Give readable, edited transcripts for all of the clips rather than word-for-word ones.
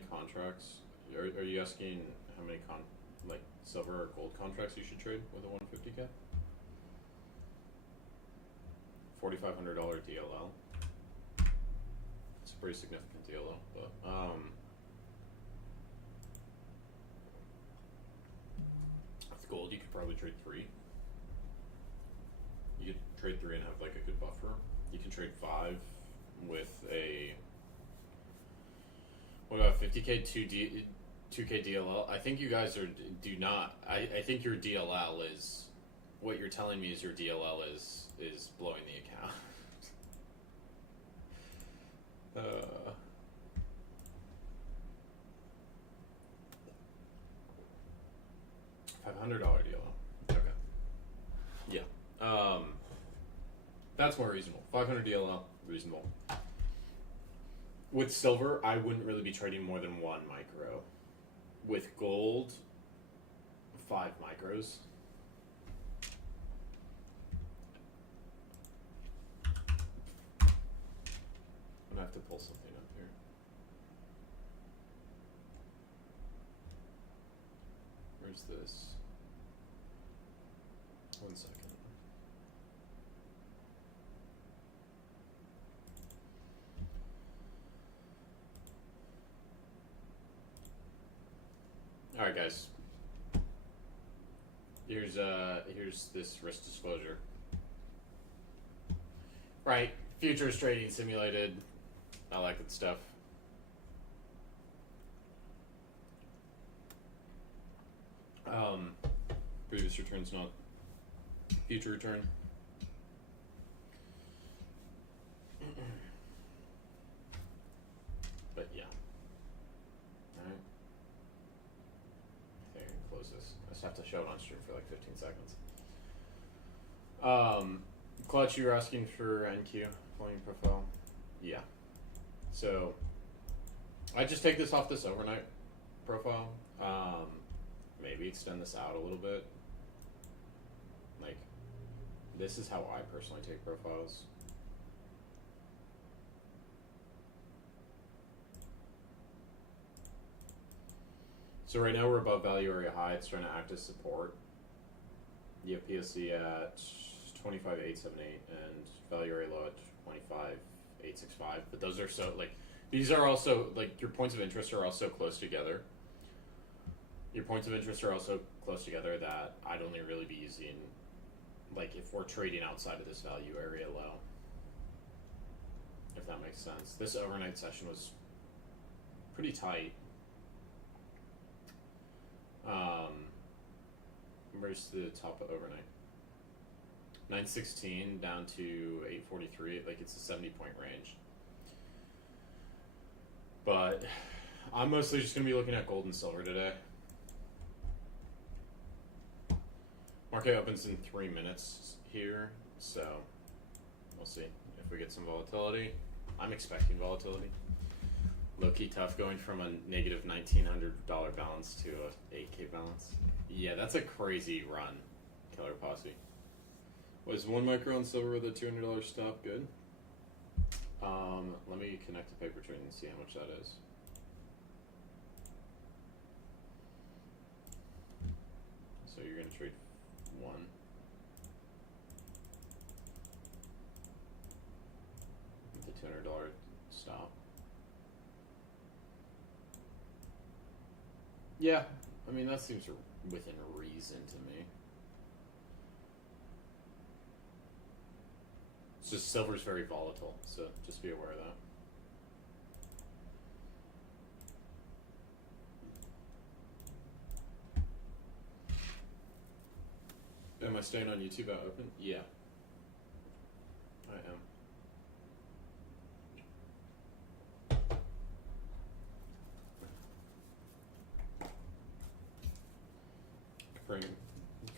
many contracts? Are you asking how many like silver or gold contracts you should trade with a 150K? $4,500 DLL. It's a pretty significant DLL, but with gold you could probably trade 3. You could trade 3 and have like a good buffer. You can trade 5 with a, what about 50K 2K DLL? I think you guys do not. I think your DLL is, what you're telling me is your DLL is blowing the account. $500 DLL. Okay. Yeah. That's more reasonable. 500 DLL, reasonable. With silver, I wouldn't really be trading more than 1 micro. With gold, 5 micros. I'm gonna have to pull something up here. Where's this? 1 second. All right, guys. Here's this risk disclosure. Right, futures trading simulated. I like that stuff. Previous return's not future return. But yeah. Alright. I think I can close this. I just have to show it on stream for like 15 seconds. Clutch, you were asking for NQ playing profile. Yeah. So I just take this off this overnight profile. Maybe extend this out a little bit. Like, this is how I personally take profiles. So right now we're above value area high. It's trying to act as support. You have PSC at 25,878 and value area low at 25,865. But those are so, like, these are also, like, your points of interest are also close together. Your points of interest are also close together that I'd only really be using, like, if we're trading outside of this value area low. If that makes sense. This overnight session was pretty tight. Where's the top of overnight? 916 down to 843. Like, it's a 70-point range. But I'm mostly just going to be looking at gold and silver today. Market opens in 3 minutes here, so we'll see if we get some volatility. I'm expecting volatility. Low-key tough going from a negative $1,900 balance to a 8K balance. Yeah, that's a crazy run, Killer Posse. Was 1 micro on silver with a $200 stop good? Let me connect to paper trade and see how much that is. So you're gonna trade 1. With a $200 stop. Yeah, I mean, that seems within reason to me. It's just silver's very volatile, so just be aware of that. Am I staying on YouTube out open? Yeah. I am.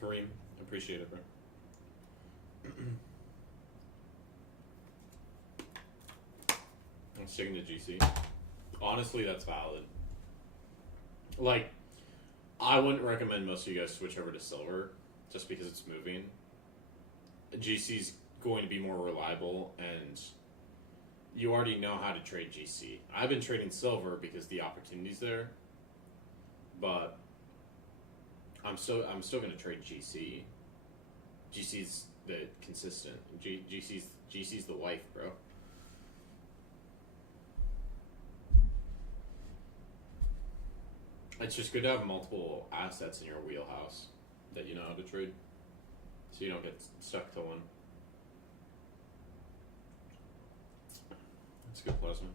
Kareem, appreciate it, bro. I'm sticking to GC. Honestly, that's valid. Like, I wouldn't recommend most of you guys switch over to silver just because it's moving. GC's going to be more reliable, and you already know how to trade GC. I've been trading silver because the opportunity's there, but I'm still going to trade GC. GC's the consistent. GC's the wife, bro. It's just good to have multiple assets in your wheelhouse that you know how to trade, so you don't get stuck to one. That's good plasma.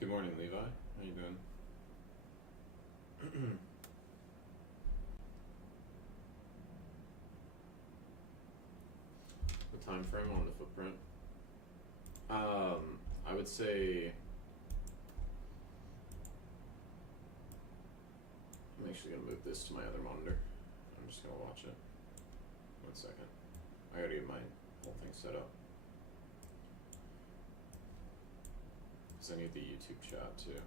Good morning, Levi. How you doing? The time frame on the footprint. I would say I'm actually gonna move this to my other monitor. I'm just gonna watch it. 1 second. I gotta get my whole thing set up. Because I need the YouTube chat too.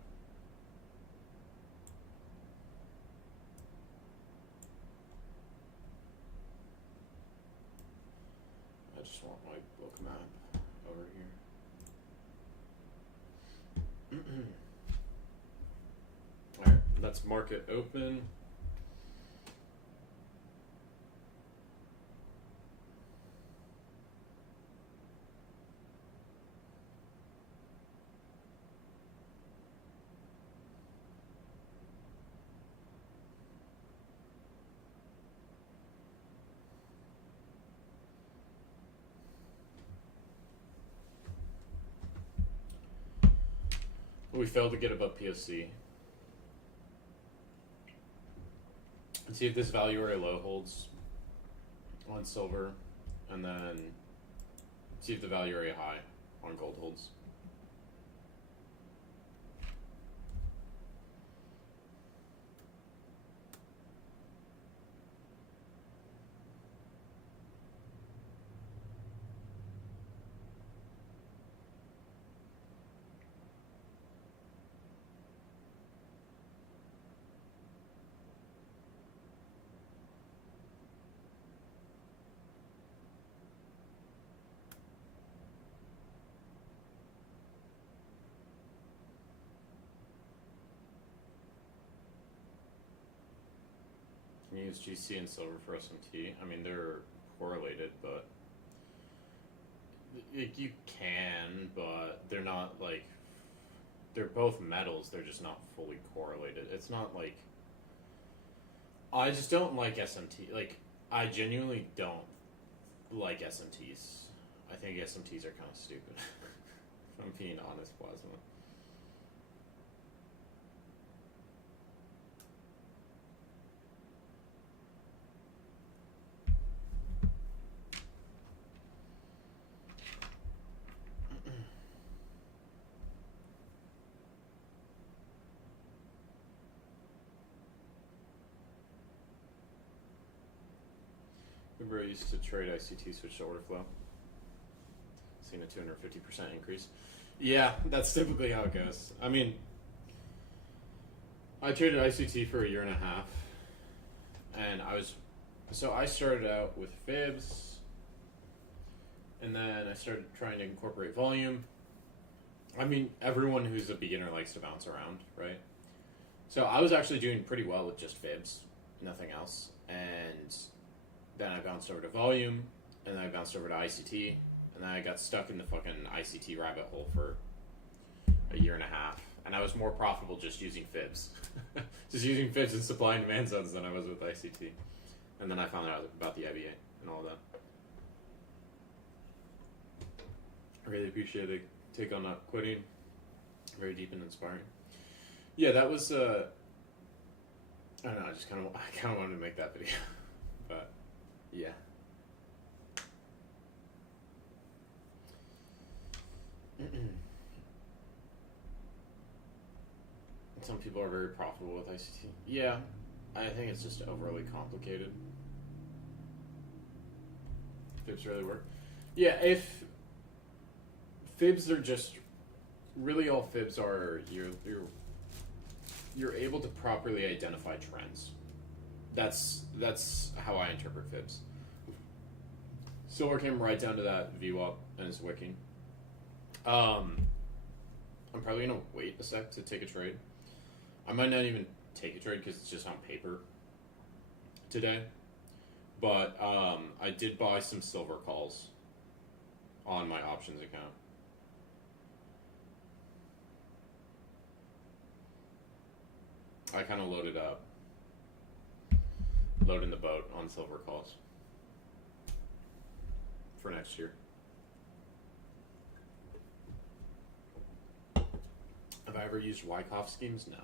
I just want my book map over here. Alright, let's market open. We failed to get above POC. Let's see if this value area low holds on silver, and then see if the value area high on gold holds. Can you use GC and silver for SMT? I mean, they're correlated, but you can, but they're not like, they're both metals, they're just not fully correlated. It's not like, I just don't like SMT. Like, I genuinely don't like SMTs. I think SMTs are kind of stupid. If I'm being honest, Plasma. Remember I used to trade ICT switch to order flow. Seen a 250% increase. Yeah, that's typically how it goes. I mean, I traded ICT for 1.5 years, and I started out with fibs, and then I started trying to incorporate volume. I mean, everyone who's a beginner likes to bounce around, right? So I was actually doing pretty well with just fibs, nothing else, and then I bounced over to volume, and then I bounced over to ICT, and then I got stuck in the fucking ICT rabbit hole for 1.5 years, and I was more profitable just using fibs. Just using fibs in supply and demand zones than I was with ICT. And then I found out about the IBA and all that. I really appreciate the take on not quitting. Very deep and inspiring. Yeah, that was, I don't know, I kind of wanted to make that video. But, yeah. Some people are very profitable with ICT. Yeah, I think it's just overly complicated. Fibs really work. Yeah, if Fibs are just really all fibs are you're able to properly identify trends. That's how I interpret fibs. Silver came right down to that VWAP and is wicking. I'm probably gonna wait a sec to take a trade. I might not even take a trade because it's just on paper today. But I did buy some silver calls on my options account. I kind of loaded up, loading the boat on silver calls for next year. Have I ever used Wyckoff schemes? No.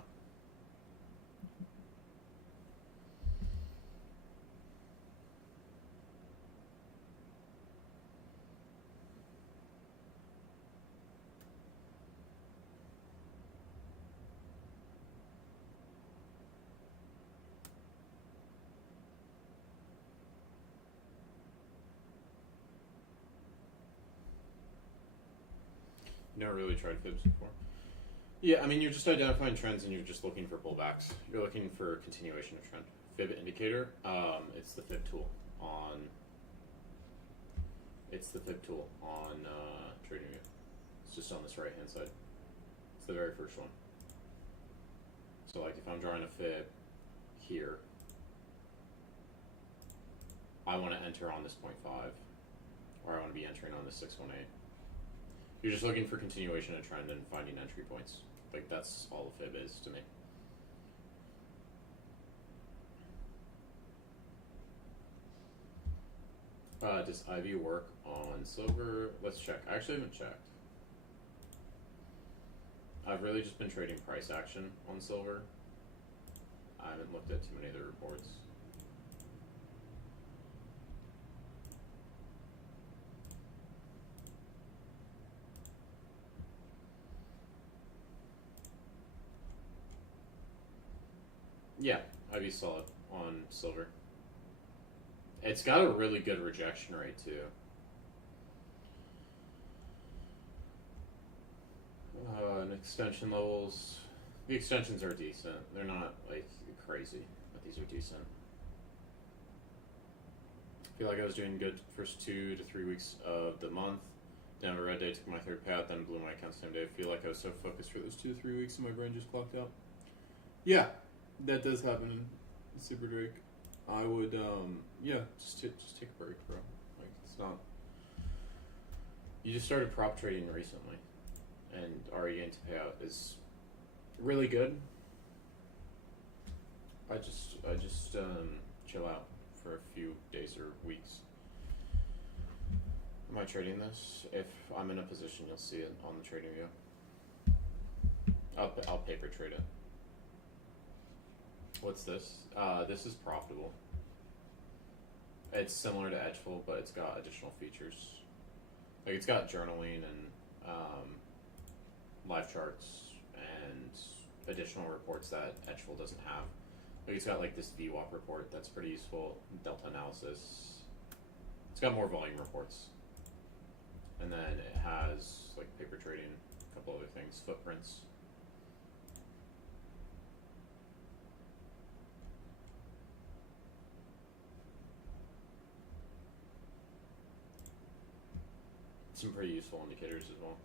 Never really tried fibs before. Yeah, I mean, you're just identifying trends and you're just looking for pullbacks. You're looking for continuation of trend. Fib indicator, it's the fib tool on. It's the fib tool on TradingView. It's just on this right hand side. It's the very first one. So, like, if I'm drawing a fib here, I want to enter on this 0.5, or I want to be entering on this 618. You're just looking for continuation of trend and finding entry points. Like, that's all the fib is to me. Does Ivy work on silver? Let's check. I actually haven't checked. I've really just been trading price action on silver. I haven't looked at too many other reports. Yeah, I'd be solid on silver. It's got a really good rejection rate too. And extension levels. The extensions are decent. They're not like crazy, but these are decent. I feel like I was doing good first 2 to 3 weeks of the month. Then a red day, took my third path, then blew my account same day. I feel like I was so focused for those 2 to 3 weeks and my brain just clocked out. Yeah, that does happen in Super Drake. I would, just take a break, bro. Like, it's not. You just started prop trading recently, and already getting to payout is really good. I just chill out for a few days or weeks. Am I trading this? If I'm in a position, you'll see it on the trading view. I'll paper trade it. What's this? This is profitable. It's similar to Edgeful, but it's got additional features. Like, it's got journaling and live charts and additional reports that Edgeful doesn't have. Like, it's got like this VWAP report that's pretty useful. Delta analysis. It's got more volume reports. And then it has like paper trading, a couple other things, footprints. Some pretty useful indicators as well.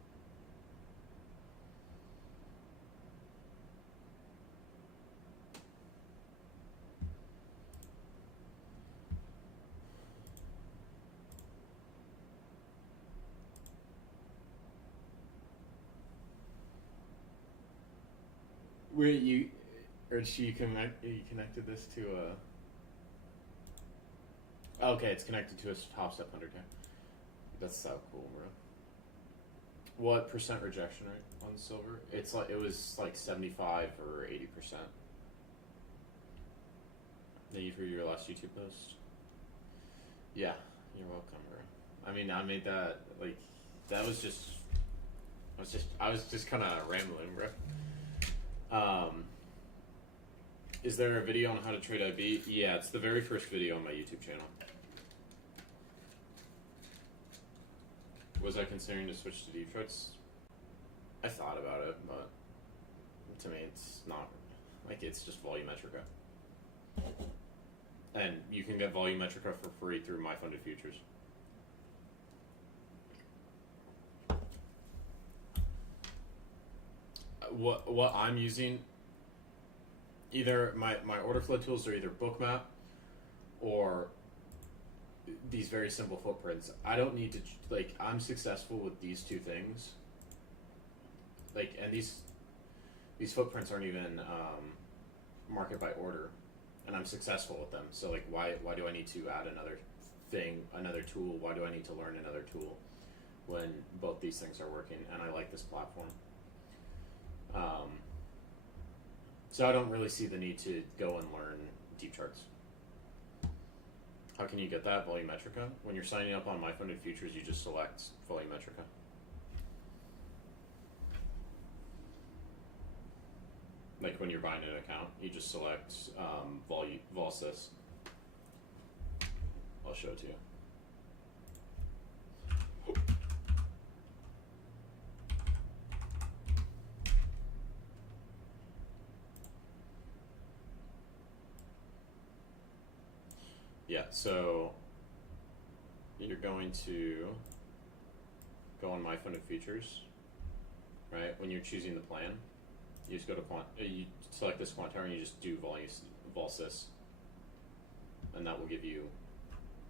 Wait, you connected this to a? Okay, it's connected to a Top Step 100K. That's so cool, bro. What percent rejection rate on silver? It was like 75 or 80%. Thank you for your last YouTube post. Yeah, you're welcome, bro. I mean, I made that like that was just I was just kind of rambling, bro. Is there a video on how to trade IB? Yeah, it's the very first video on my YouTube channel. Was I considering to switch to deep charts? I thought about it, but to me it's not, like, it's just Volumetrica. And you can get Volumetrica for free through My Funded Futures. What I'm using, either my order flow tools are either Bookmap or these very simple footprints. I don't need to, like, I'm successful with these two things. Like, and these footprints aren't even market by order, and I'm successful with them. So, like, why do I need to add another thing, another tool? Why do I need to learn another tool when both these things are working? And I like this platform. So I don't really see the need to go and learn deep charts. How can you get that? Volumetrica. When you're signing up on My Funded Futures, you just select Volumetrica. Like when you're buying an account, you just select Volsys. I'll show it to you. Yeah, so you're going to go on My Funded Futures, right? When you're choosing the plan, you just go to you select this Quantower and you just do Volsys, and that will give you,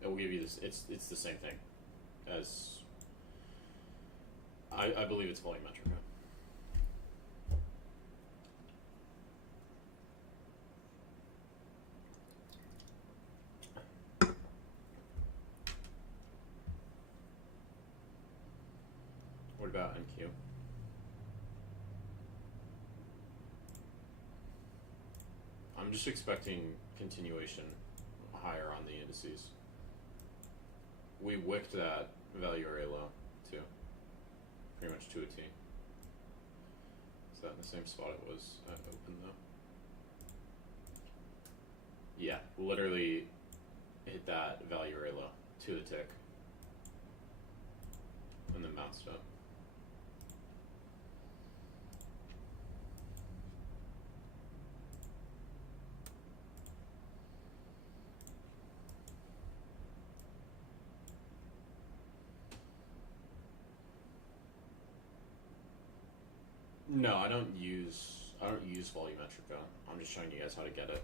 it will give you this. It's the same thing as, I believe it's Volumetrica. What about NQ? I'm just expecting continuation higher on the indices. We wicked that value area low too, pretty much to a T. Is that in the same spot it was at open though? Yeah, literally hit that value area low to the tick, and then bounced up. No, I don't use Volumetrica. I'm just showing you guys how to get it,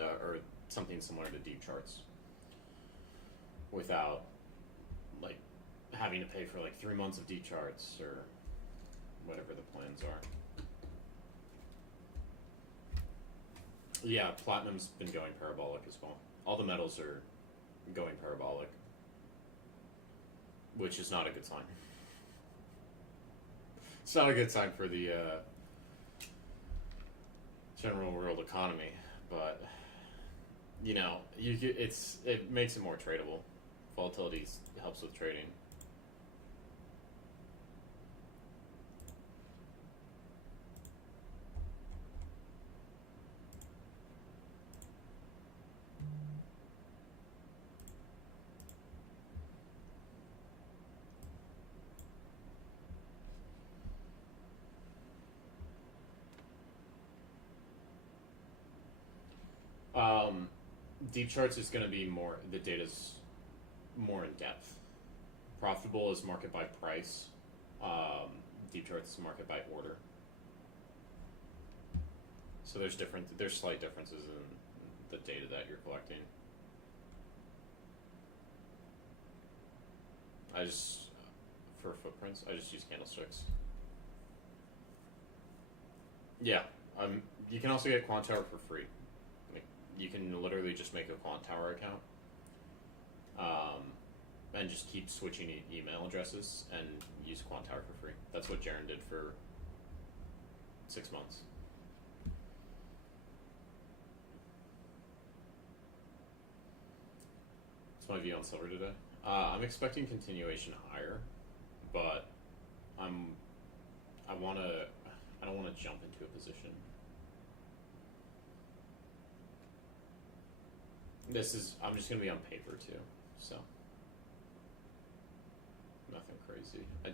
or something similar to deep charts, without like having to pay for like 3 months of deep charts or whatever the plans are. Yeah, platinum's been going parabolic as well. All the metals are going parabolic, which is not a good sign. It's not a good sign for the general world economy, but you know, it makes it more tradable. Volatility helps with trading. Deep charts is going to be more, the data's more in depth. Profitable is market by price. Deep charts is market by order. So there's slight differences in the data that you're collecting. For footprints, I just use candlesticks. Yeah, you can also get Quantower for free. You can literally just make a Quantower account, and just keep switching email addresses and use Quantower for free. That's what Jaren did for 6 months. That's my view on silver today. I'm expecting continuation higher, but I don't want to jump into a position. I'm just going to be on paper too, so nothing crazy. I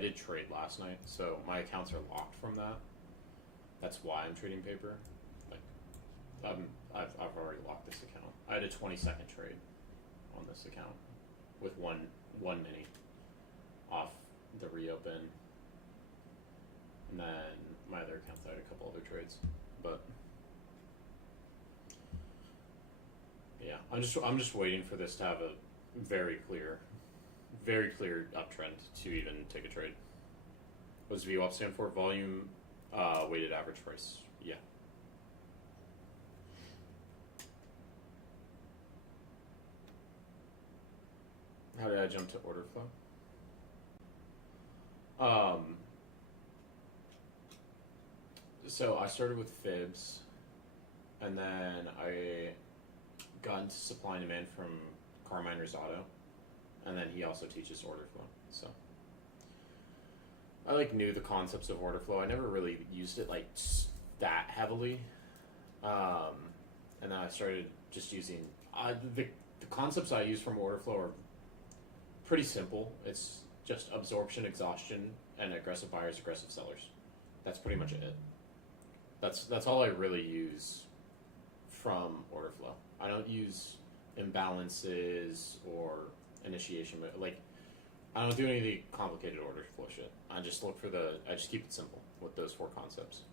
did trade last night, so my accounts are locked from that. That's why I'm trading paper. Like, I've already locked this account. I had a 20-second trade on this account with one mini off the reopen, and then my other accounts I had a couple other trades, but yeah, I'm just waiting for this to have a very clear uptrend to even take a trade. What does VWAP stand for? Volume weighted average price. Yeah. How did I jump to order flow? So I started with fibs, and then I got into supply and demand from Carmine Rosado, and then he also teaches order flow. So I knew the concepts of order flow. I never really used it that heavily, and then I started just using the concepts I use from order flow are pretty simple. It's just absorption, exhaustion, and aggressive buyers, aggressive sellers. That's pretty much it. That's all I really use from order flow. I don't use imbalances or initiation. I don't do any of the complicated order flow shit. I just I just keep it simple with those 4 concepts.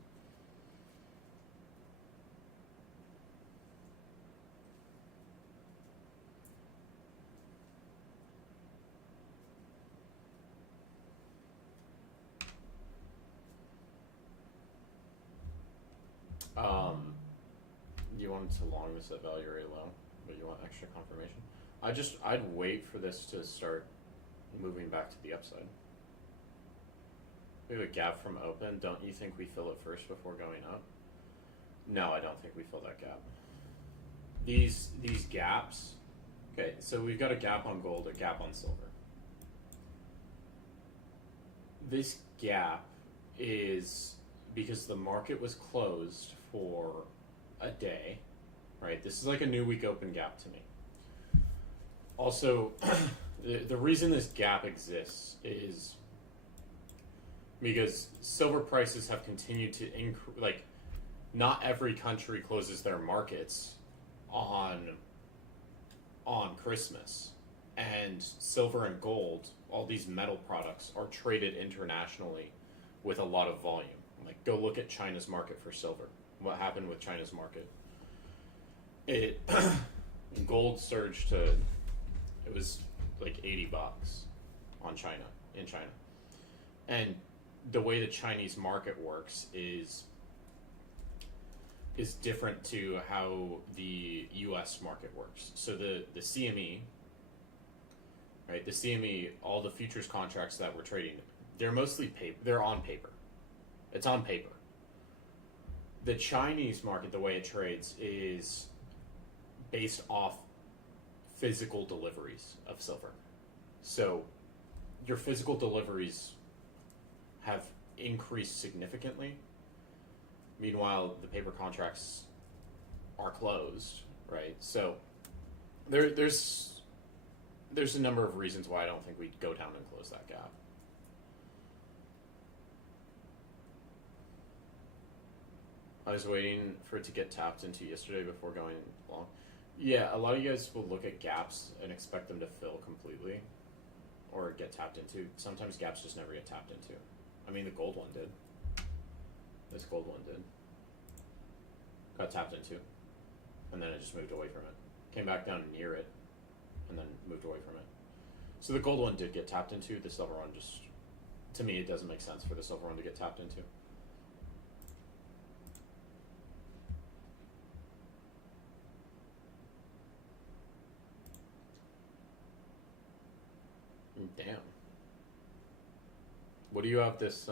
You wanted to long this at value area low, but you want extra confirmation. I'd wait for this to start moving back to the upside. We have a gap from open. Don't you think we fill it first before going up? No, I don't think we fill that gap. These gaps. Okay, so we've got a gap on gold, a gap on silver. This gap is because the market was closed for a day, right? This is like a new week open gap to me. Also, the reason this gap exists is because silver prices have continued to increase. Not every country closes their markets on Christmas, and silver and gold, all these metal products, are traded internationally with a lot of volume. Go look at China's market for silver. What happened with China's market? Gold surged to, it was $80 in China. And the way the Chinese market works is different to how the US market works. So the CME, right? The CME, all the futures contracts that we're trading, they're mostly paper. They're on paper. It's on paper. The Chinese market, the way it trades, is based off physical deliveries of silver. So your physical deliveries have increased significantly. Meanwhile, the paper contracts are closed, right? So there's a number of reasons why I don't think we'd go down and close that gap. I was waiting for it to get tapped into yesterday before going long. Yeah, a lot of you guys will look at gaps and expect them to fill completely or get tapped into. Sometimes gaps just never get tapped into. I mean, the gold one did. This gold one did. Got tapped into. And then it just moved away from it. Came back down near it. And then moved away from it. So the gold one did get tapped into. The silver one just... To me, it doesn't make sense for the silver one to get tapped into. Damn. What do you have this,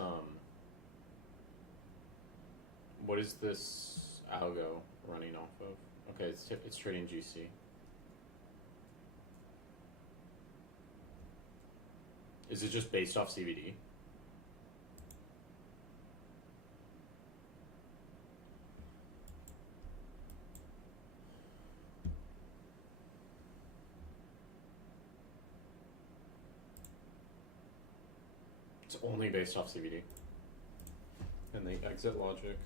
what is this algo running off of? Okay, it's trading GC. Is it just based off CBD? It's only based off CVD. And the exit logic.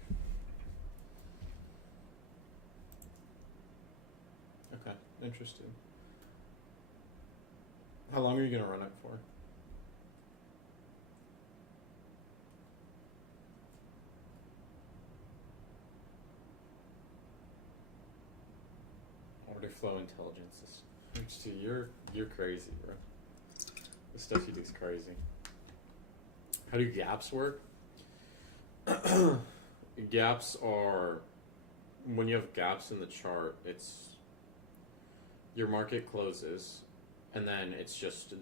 Okay, interesting. How long are you gonna run it for? Order flow intelligence. HT, you're crazy, bro. The stuff you do is crazy. How do gaps work? Gaps are when you have gaps in the chart, it's your market closes and then it's just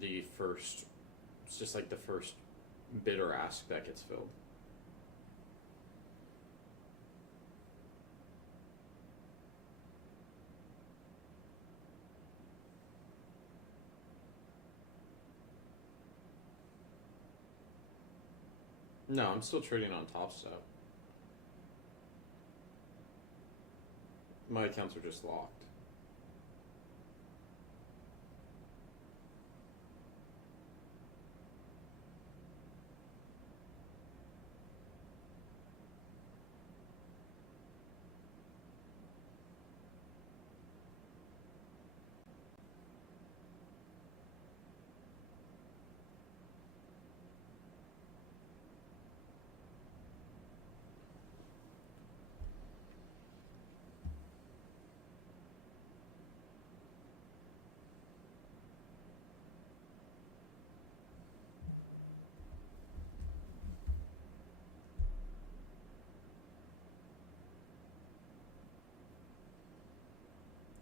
like the first bid or ask that gets filled. No, I'm still trading on TopStep. My accounts are just locked.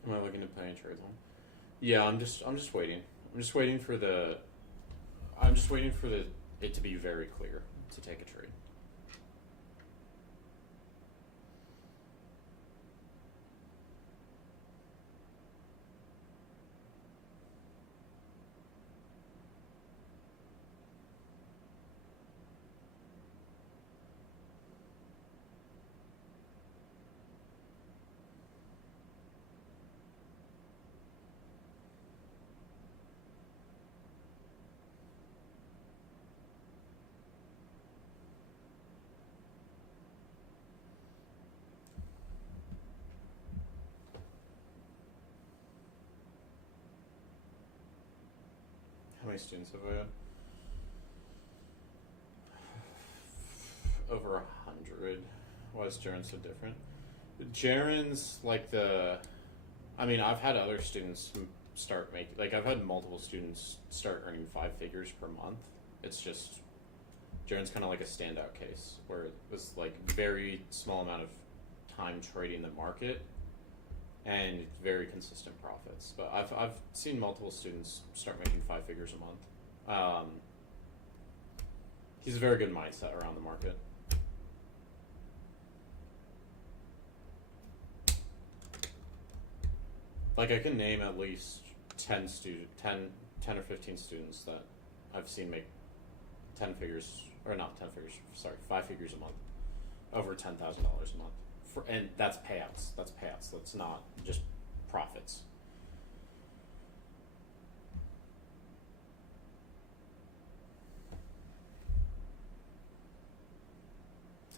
Am I looking to penetrate them? Yeah, I'm just waiting. I'm just waiting for it to be very clear to take a trade. How many students have I had? Over 100. Why is Jaren so different? Jaren's like I've had other students start making, like I've had multiple students start earning 5 figures per month. It's just, Jaren's kind of like a standout case where it was like very small amount of time trading the market and very consistent profits. But I've seen multiple students start making 5 figures a month. He's a very good mindset around the market. Like I can name at least 10 or 15 students that I've seen make 10 figures, or not 10 figures, sorry, 5 figures a month, over $10,000 a month. And that's payouts. That's not just profits.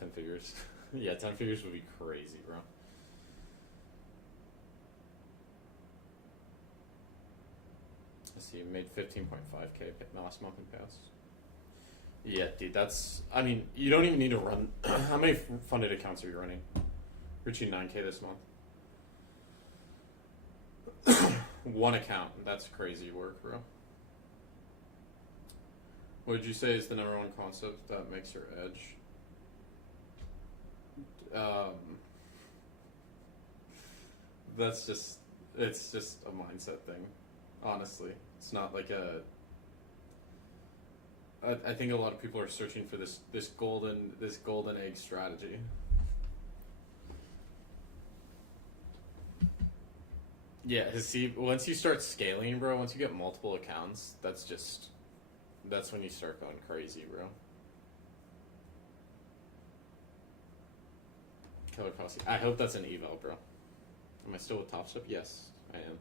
$10 figures. Yeah, 10 figures would be crazy, bro. Let's see, you made 15.5K last month in payouts. Yeah, dude, you don't even need to run. How many funded accounts are you running? Reaching 9K this month. One account. That's crazy work, bro. What would you say is the number one concept that makes your edge? It's just a mindset thing. Honestly, it's not like I think a lot of people are searching for this golden egg strategy. Yeah, see, once you start scaling, bro, once you get multiple accounts, that's when you start going crazy, bro. Killer Posse. I hope that's an eval, bro. Am I still with TopStep? Yes, I am.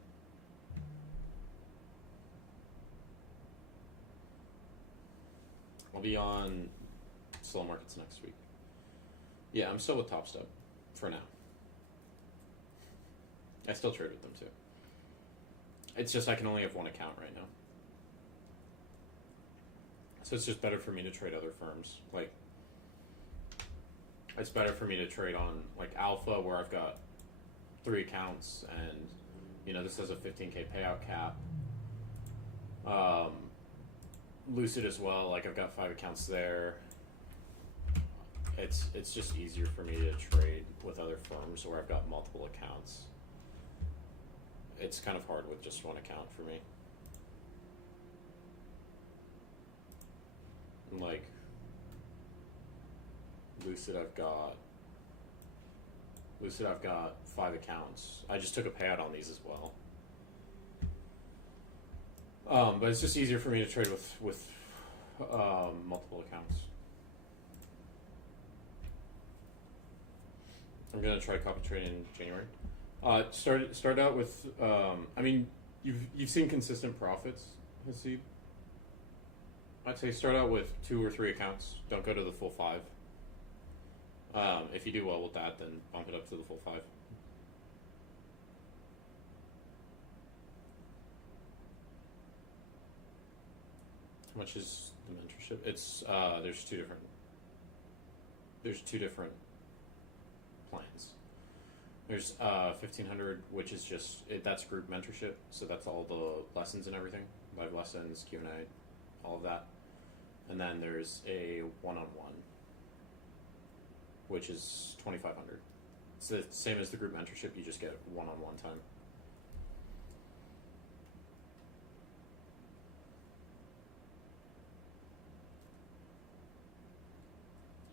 I'll be on slow markets next week. Yeah, I'm still with Top Step for now. I still trade with them too. It's just I can only have one account right now. So it's just better for me to trade other firms. Like, it's better for me to trade on like Alpha, where I've got 3 accounts, and you know, this has a 15K payout cap. Lucid as well, like I've got 5 accounts there. It's just easier for me to trade with other firms where I've got multiple accounts. It's kind of hard with just one account for me. Like Lucid, I've got 5 accounts. I just took a payout on these as well. But it's just easier for me to trade with multiple accounts. I'm gonna try copy trade in January. Start out with. I mean, you've seen consistent profits. Let's see. I'd say start out with 2 or 3 accounts. Don't go to the full 5. If you do well with that, then bump it up to the full 5. How much is the mentorship? It's there's two different plans. There's 1,500, which is just that's group mentorship, so that's all the lessons and everything, live lessons, Q&A, all of that. And then there's a one-on-one, which is 2,500. It's the same as the group mentorship. You just get one-on-one time.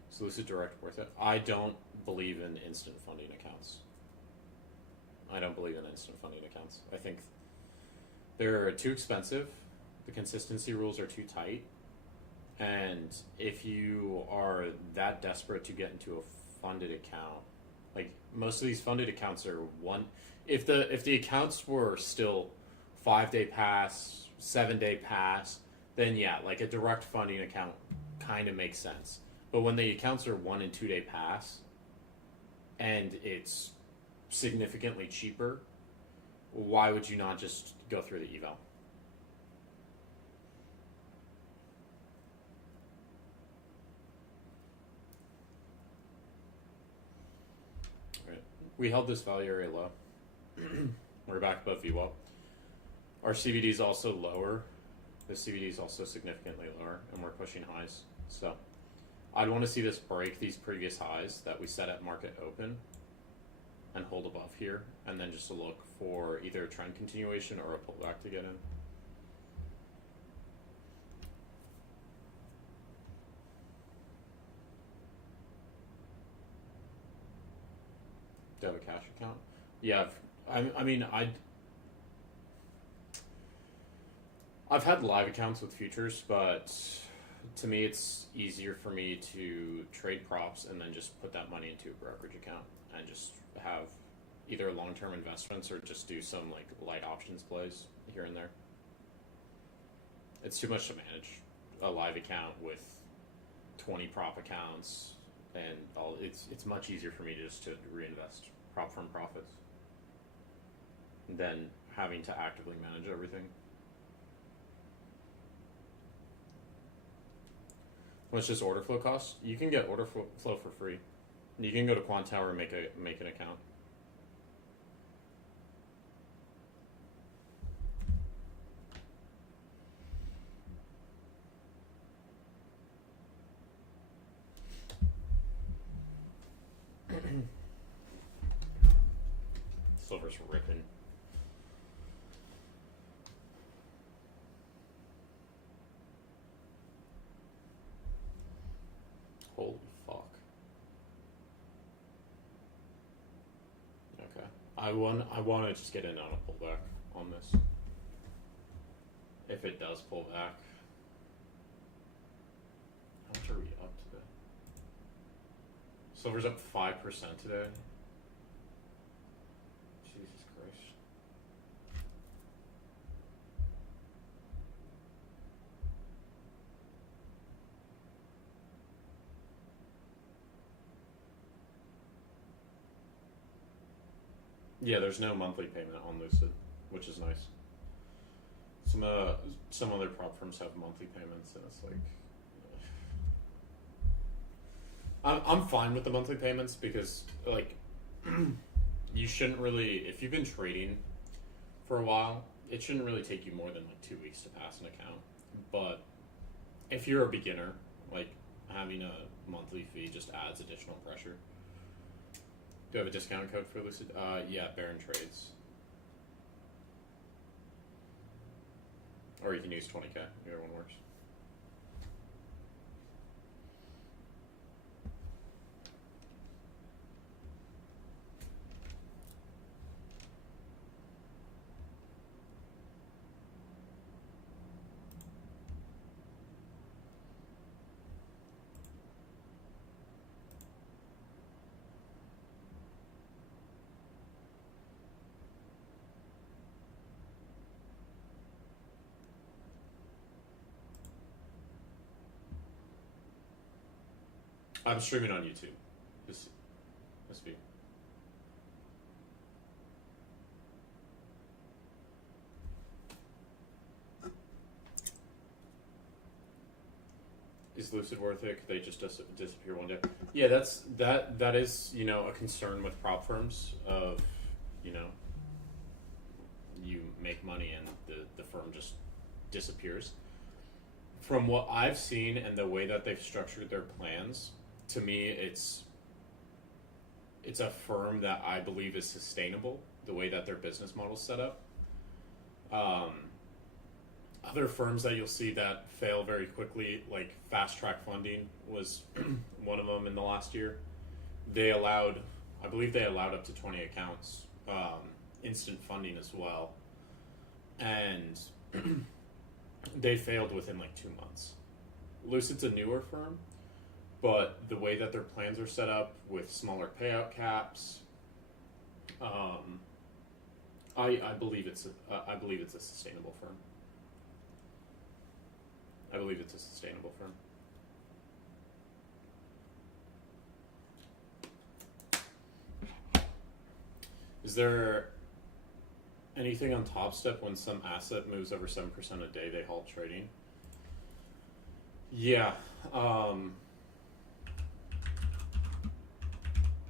So Lucid Direct worth it? I don't believe in instant funding accounts. I think they're too expensive. The consistency rules are too tight. And if you are that desperate to get into a funded account, like most of these funded accounts are if the accounts were still 5-day pass, 7-day pass, then yeah, like a direct funding account kind of makes sense. But when the accounts are 1 and 2-day pass, and it's significantly cheaper, why would you not just go through the eval? Right. We held this value area low. We're back above VWAP. Our CVD is also lower. The CVD is also significantly lower, and we're pushing highs. So I'd want to see this break these previous highs that we set at market open and hold above here, and then just to look for either a trend continuation or a pullback to get in. Do you have a cash account? Yeah, I've had live accounts with futures, but to me it's easier for me to trade props and then just put that money into a brokerage account and just have either long-term investments or just do some like light options plays here and there. It's too much to manage a live account with 20 prop accounts and all. It's much easier for me just to reinvest prop firm profits than having to actively manage everything. How much does order flow cost? You can get order flow for free. You can go to Quant Tower and make an account. Silver's ripping. Holy fuck. Okay. I want to just get in on a pullback on this. If it does pull back. How much are we up today? Silver's up 5% today. Jesus Christ. Yeah, there's no monthly payment on Lucid, which is nice. Some other prop firms have monthly payments, and it's like, I'm fine with the monthly payments because like you shouldn't really, if you've been trading for a while, it shouldn't really take you more than like 2 weeks to pass an account. But if you're a beginner, like having a monthly fee just adds additional pressure. Do you have a discount code for Lucid? Yeah, Baron Trades. Or you can use 20K, either one works. I'm streaming on YouTube. This week. Is Lucid worth it? Could they just disappear one day? Yeah, that is a concern with prop firms of you make money and the firm just disappears. From what I've seen and the way that they've structured their plans, to me it's a firm that I believe is sustainable, the way that their business model's set up. Other firms that you'll see that fail very quickly, like Fast Track Funding was one of them in the last year. I believe they allowed up to 20 accounts, instant funding as well. And they failed within like 2 months. Lucid's a newer firm, but the way that their plans are set up with smaller payout caps, I believe it's a sustainable firm. I believe it's a sustainable firm. Is there anything on Top Step when some asset moves over 7% a day, they halt trading? Yeah.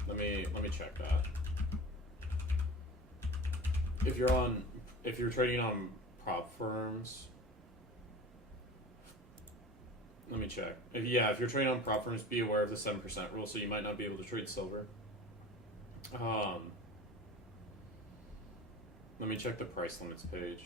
Let me check that. If you're trading on prop firms, let me check. If you're trading on prop firms, be aware of the 7% rule, so you might not be able to trade silver. Let me check the price limits page.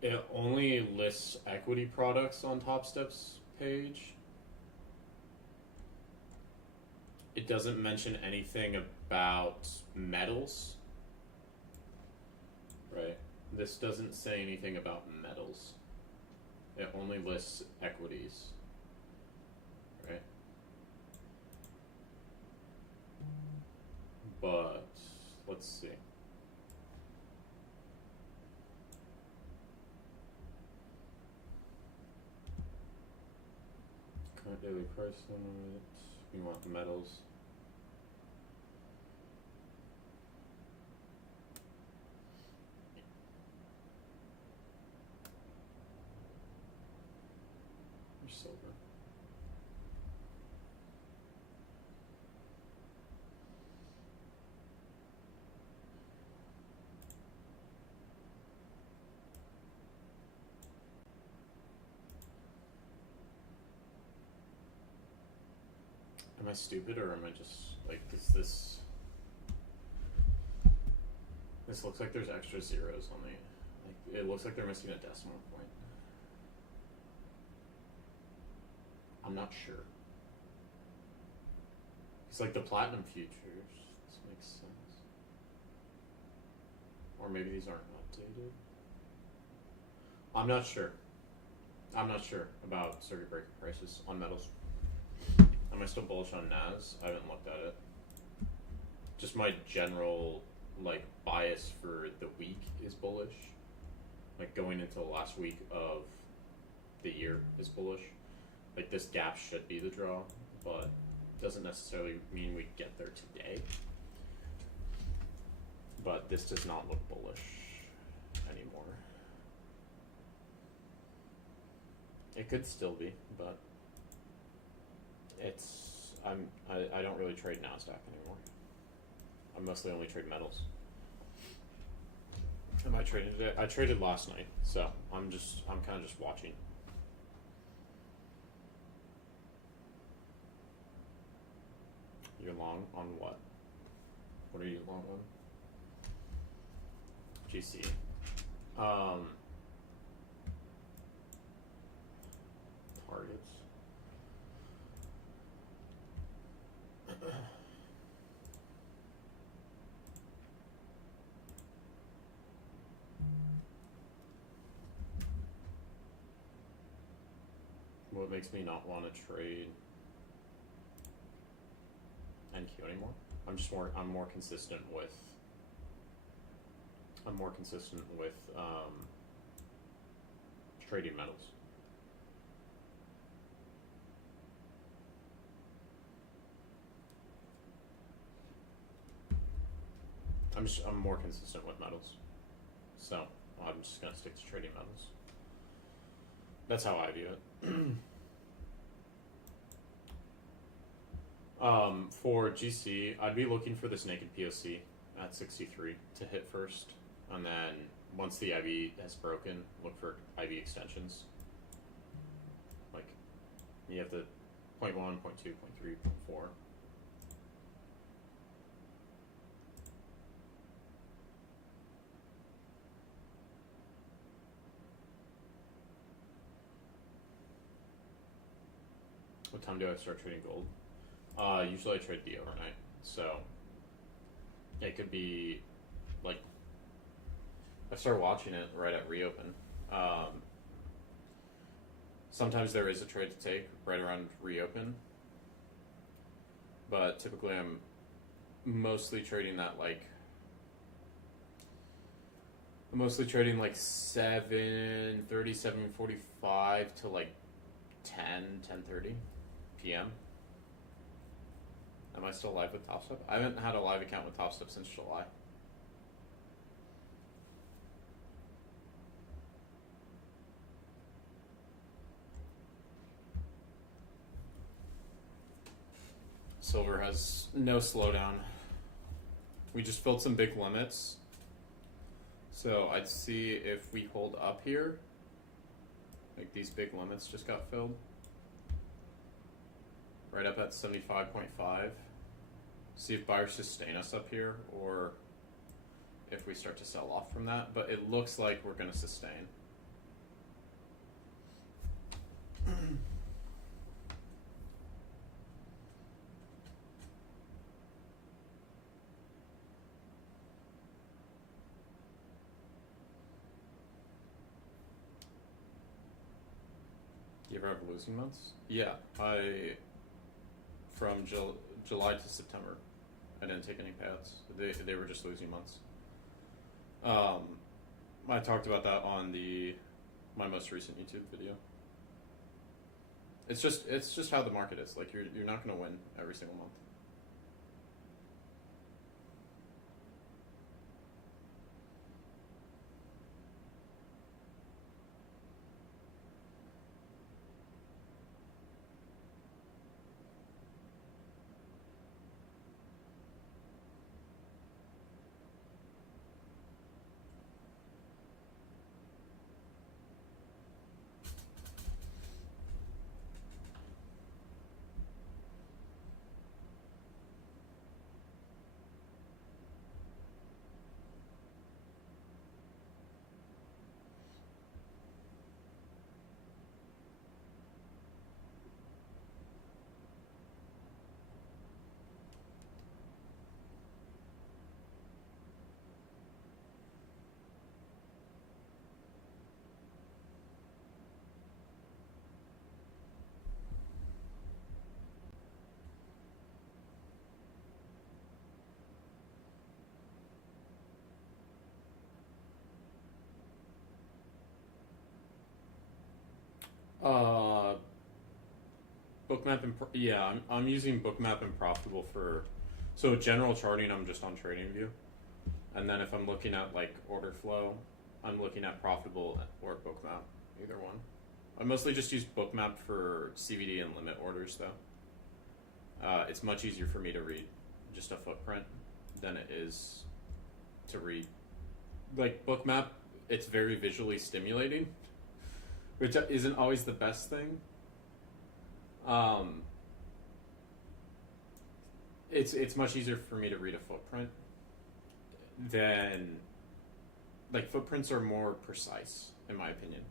It only lists equity products on Top Step's page. It doesn't mention anything about metals. Right. This doesn't say anything about metals. It only lists equities. Right. But let's see. Current daily price limit. We want the metals. Silver. Am I stupid or am I just like, is this looks like there's extra zeros on the, like, it looks like they're missing a decimal point. I'm not sure. It's like the platinum futures. This makes sense. Or maybe these aren't updated. I'm not sure. I'm not sure about circuit breaker prices on metals. Am I still bullish on NAS? I haven't looked at it. Just my general like bias for the week is bullish. Like going into the last week of the year is bullish. Like this gap should be the draw, but doesn't necessarily mean we get there today. But this does not look bullish anymore. It could still be, but it's I don't really trade NASDAQ anymore. I mostly only trade metals. Am I trading today? I traded last night, so I'm kind of just watching. You're long on what? What are you long on? GC. Targets. What makes me not want to trade NQ anymore? I'm more consistent with trading metals. I'm more consistent with metals. So I'm just gonna stick to trading metals. That's how I view it. For GC, I'd be looking for this naked POC at 63 to hit first, and then once the IV has broken, look for IV extensions. Like you have the 0.1, 0.2, 0.3, 0.4. What time do I start trading gold? Usually I trade the overnight, so it could be like I start watching it right at reopen. Sometimes there is a trade to take right around reopen, but typically I'm mostly trading that like 7:30, 7:45 to like 10:30 p.m. Am I still live with TopStep? I haven't had a live account with TopStep since July. Silver has no slowdown. We just filled some big limits. So I'd see if we hold up here. Like these big limits just got filled. Right up at 75.5. See if buyers sustain us up here or if we start to sell off from that. But it looks like we're going to sustain. You ever have losing months? Yeah, from July to September, I didn't take any payouts. They were just losing months. I talked about that on my most recent YouTube video. It's just how the market is. Like you're not going to win every single month. Bookmap and yeah, I'm using Bookmap and Profitable for so general charting. I'm just on TradingView, and then if I'm looking at like order flow, I'm looking at Profitable or Bookmap, either one. I mostly just use Bookmap for CVD and limit orders though. It's much easier for me to read just a footprint than it is to read like Bookmap. It's very visually stimulating, which isn't always the best thing. It's much easier for me to read a footprint than like footprints are more precise in my opinion.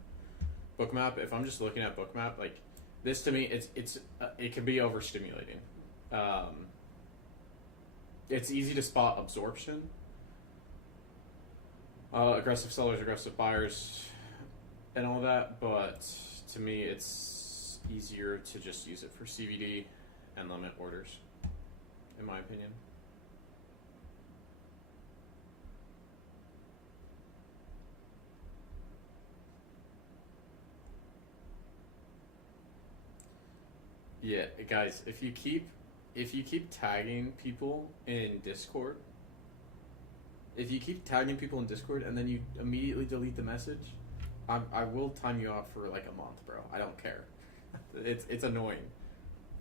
Bookmap, if I'm just looking at Bookmap, like this to me, it can be overstimulating. It's easy to spot absorption, aggressive sellers, aggressive buyers, and all that, but to me, it's easier to just use it for CVD and limit orders, in my opinion. Yeah, guys, if you keep tagging people in Discord, and then you immediately delete the message, I will time you out for like a month, bro. I don't care. It's annoying.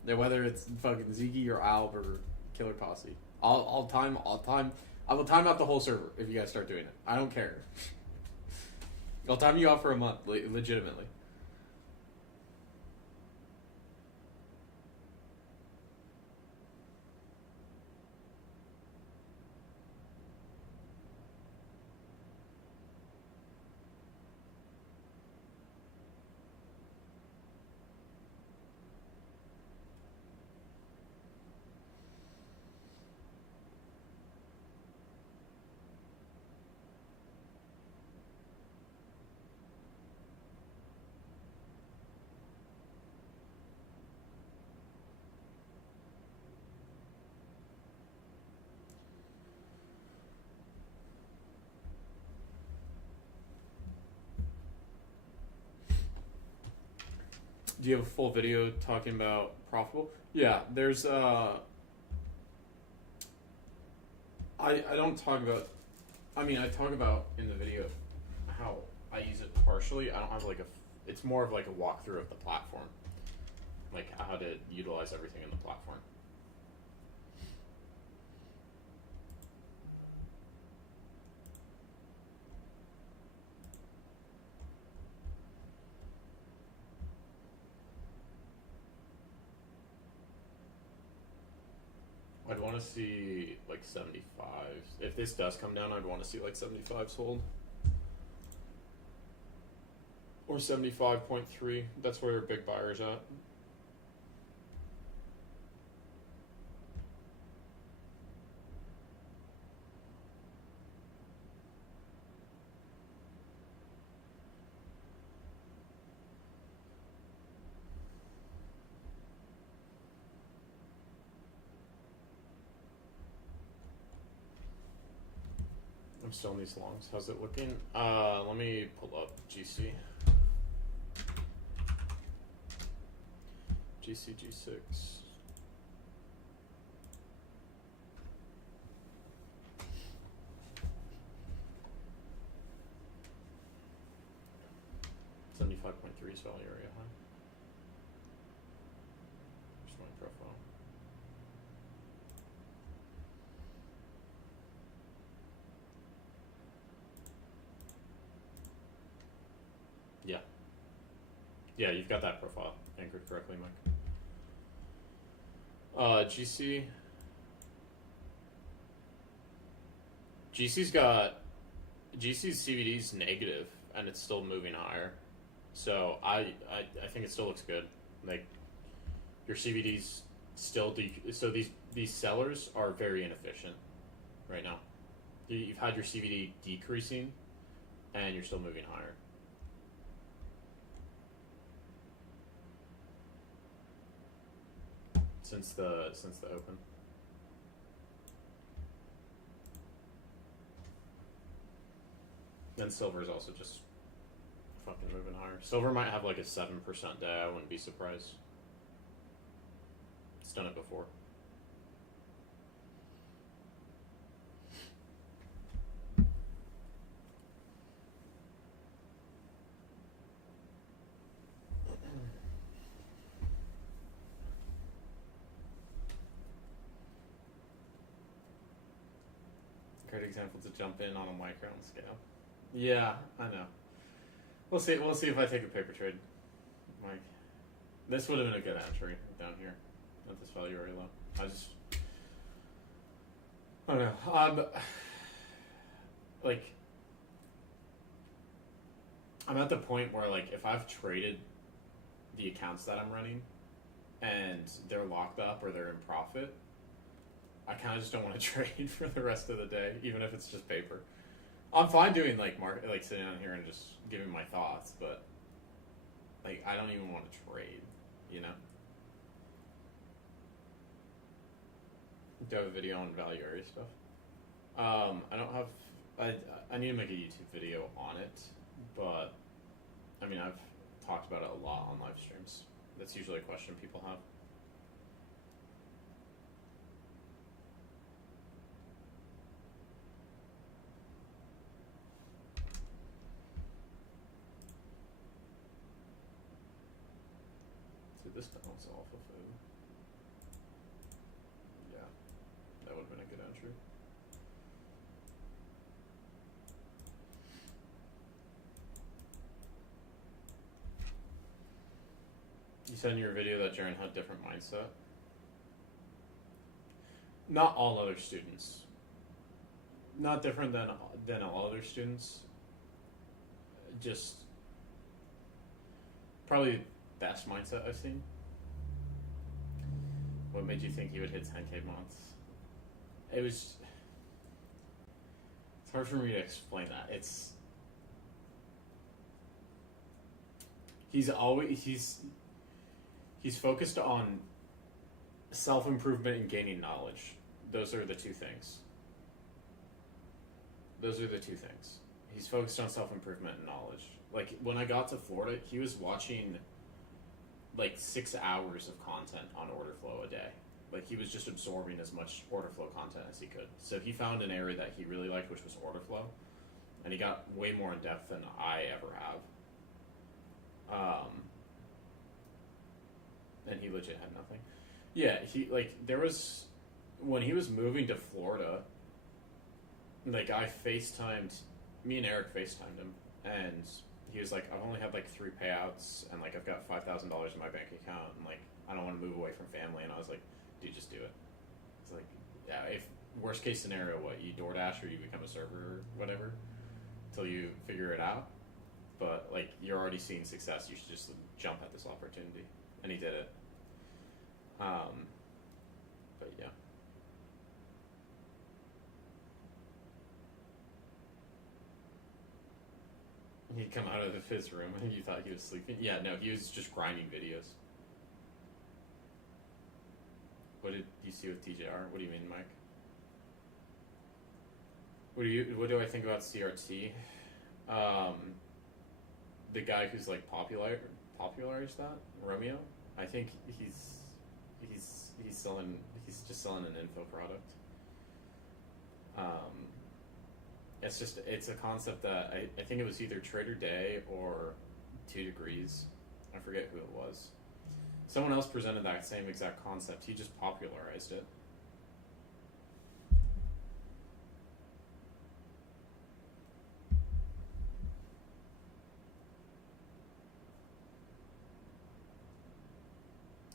Whether it's fucking Ziggy or Alb or Killer Posse, I will time out the whole server if you guys start doing it. I don't care. I'll time you out for a month, legitimately. Do you have a full video talking about Profitable? Yeah, there's I don't talk about, I mean I talk about in the video how I use it partially. I don't have like it's more of like a walkthrough of the platform, like how to utilize everything in the platform. I'd want to see like 75. If this does come down, I'd want to see like 75 sold. Or 75.3. That's where your big buyer's at. I'm still in these longs. How's it looking? Let me pull up GC. G6. $75.3 is value area high. Here's my profile. Yeah. Yeah, you've got that profile anchored correctly, Mike. GC. GC's CVD's negative and it's still moving higher. So I think it still looks good. Like your CVD's still so these sellers are very inefficient right now. You've had your CVD decreasing and you're still moving higher. Since the open. Then silver is also just fucking moving higher. Silver might have like a 7% day. I wouldn't be surprised. It's done it before. Great example to jump in on a micron scale. Yeah, I know. We'll see. We'll see if I take a paper trade. Like, this would have been a good entry down here at this value very low. I don't know. Like, I'm at the point where, like, if I've traded the accounts that I'm running and they're locked up or they're in profit, I kind of just don't want to trade for the rest of the day, even if it's just paper. I'm fine doing like sitting down here and just giving my thoughts, but like I don't even want to trade, you know. Do I have a video on value area stuff? I don't have. I need to make a YouTube video on it, but I mean I've talked about it a lot on live streams. That's usually a question people have. This tunnel's alpha food. Yeah, that would have been a good entry. You said in your video that Jaren had different mindset. Not all other students. Not different than all other students. Just probably best mindset I've seen. What made you think he would hit 10K months? It's hard for me to explain that. He's focused on self-improvement and gaining knowledge. Those are the two things. He's focused on self-improvement and knowledge. Like, when I got to Florida, he was watching like 6 hours of content on order flow a day. Like, he was just absorbing as much order flow content as he could. So he found an area that he really liked, which was order flow, and he got way more in depth than I ever have. And he legit had nothing. Yeah, when he was moving to Florida, like, me and Eric FaceTimed him, and he was like, I've only had like 3 payouts, and like I've got $5,000 in my bank account, and like I don't want to move away from family. And I was like, dude, just do it. It's like, yeah, if worst case scenario, what, you DoorDash or you become a server or whatever until you figure it out. But like, you're already seeing success. You should just jump at this opportunity, and he did it. But yeah. He'd come out of his room and you thought he was sleeping. Yeah, no, he was just grinding videos. What did you see with TJR? What do you mean, Mike? What do I think about CRT? The guy who's like popularized that, Romeo. I think he's just selling an info product. It's a concept that I think it was either Trader Day or 2 Degrees. I forget who it was. Someone else presented that same exact concept. He just popularized it.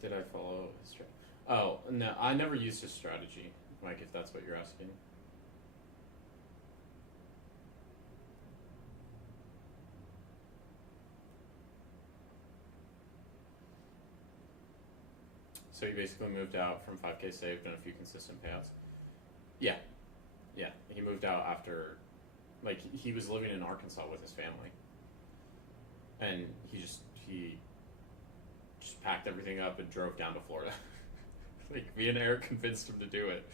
Did I follow his strategy? Oh, no, I never used his strategy, Mike, if that's what you're asking. So he basically moved out from 5K saved and a few consistent payouts. Yeah. He moved out after, like, he was living in Arkansas with his family, and he just packed everything up and drove down to Florida. Like, me and Eric convinced him to do it.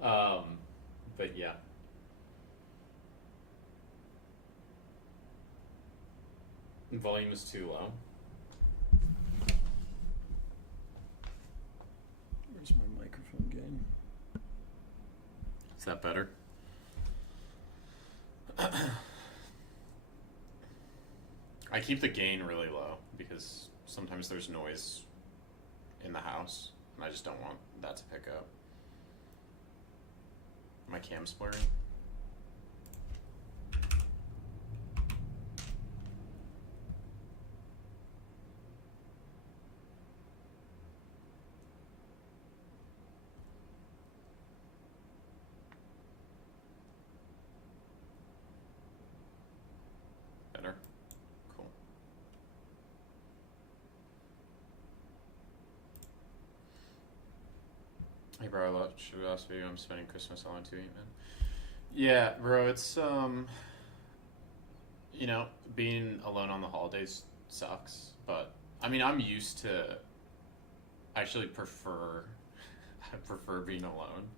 But yeah. Volume is too low. that better? I keep the gain really low because sometimes there's noise in the house and I just don't want that to pick up. My cam's blurry. Better. Cool. Hey bro, should I ask you? I'm spending Christmas all on 2 man. Yeah, bro, it's you know, being alone on the holidays sucks, but I mean, I'm used to actually prefer I prefer being alone.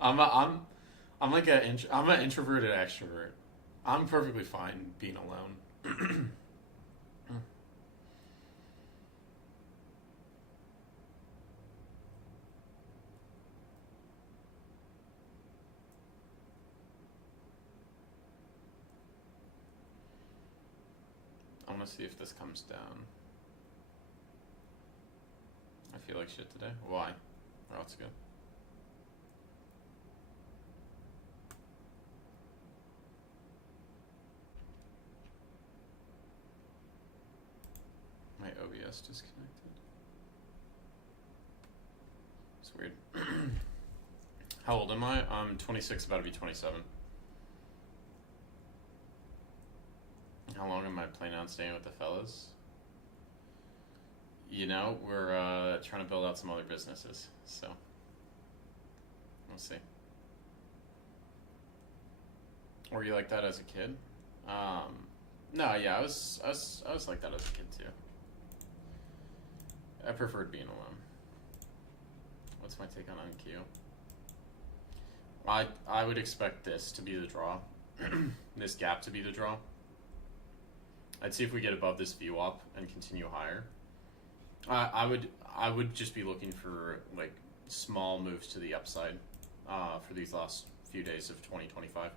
I'm like I'm an introverted extrovert. I'm perfectly fine being alone. I want to see if this comes down. I feel like shit today. Why? Oh, it's good. My OBS disconnected. It's weird. How old am I? I'm 26, about to be 27. How long am I planning on staying with the fellas? You know, we're trying to build out some other businesses, so we'll see. Were you like that as a kid? No, yeah, I was like that as a kid too. I preferred being alone. What's my take on NQ? I would expect this to be the draw. This gap to be the draw. I'd see if we get above this VWAP and continue higher. I would just be looking for like small moves to the upside for these last few days of 2025.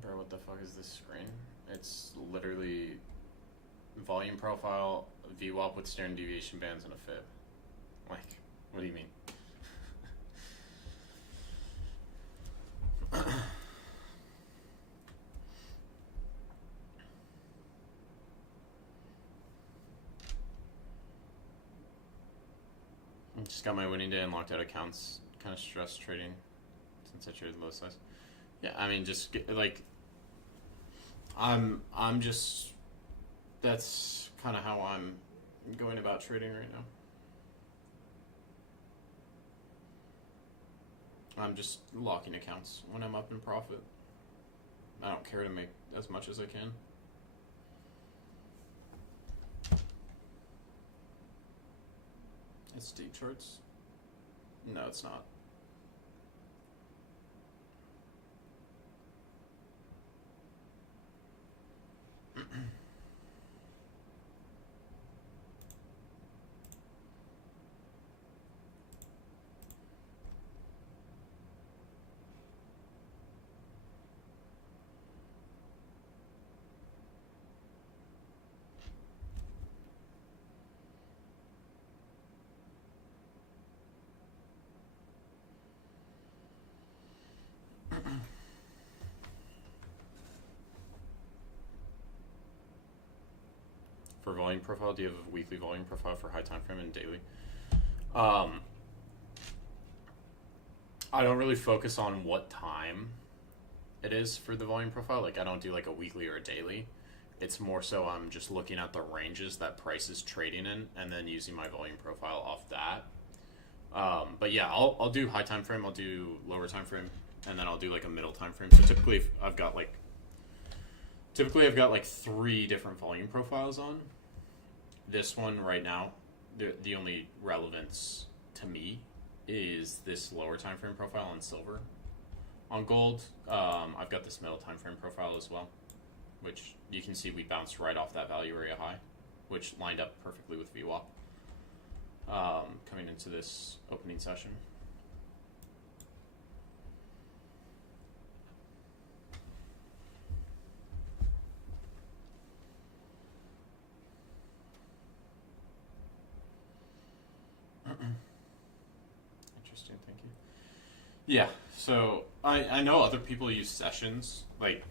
Bro, what the fuck is this screen? It's literally volume profile, VWAP with standard deviation bands, and a fib. Like, what do you mean? Just got my winning day and locked out accounts. Kind of stress trading since I traded low size. Yeah, I mean, just like, I'm just, that's kind of how I'm going about trading right now. I'm just locking accounts when I'm up in profit. I don't care to make as much as I can. It's deep charts. No, it's not. For volume profile, do you have a weekly volume profile for high time frame and daily? I don't really focus on what time it is for the volume profile. Like, I don't do like a weekly or a daily. It's more so I'm just looking at the ranges that price is trading in and then using my volume profile off that. But yeah, I'll do high time frame, I'll do lower time frame, and then I'll do like a middle time frame. So typically I've got like 3 different volume profiles on. This one right now, the only relevance to me is this lower time frame profile on silver. On gold, I've got this middle time frame profile as well, which you can see we bounced right off that value area high, which lined up perfectly with VWAP coming into this opening session. Interesting, thank you. Yeah, so I know other people use sessions, like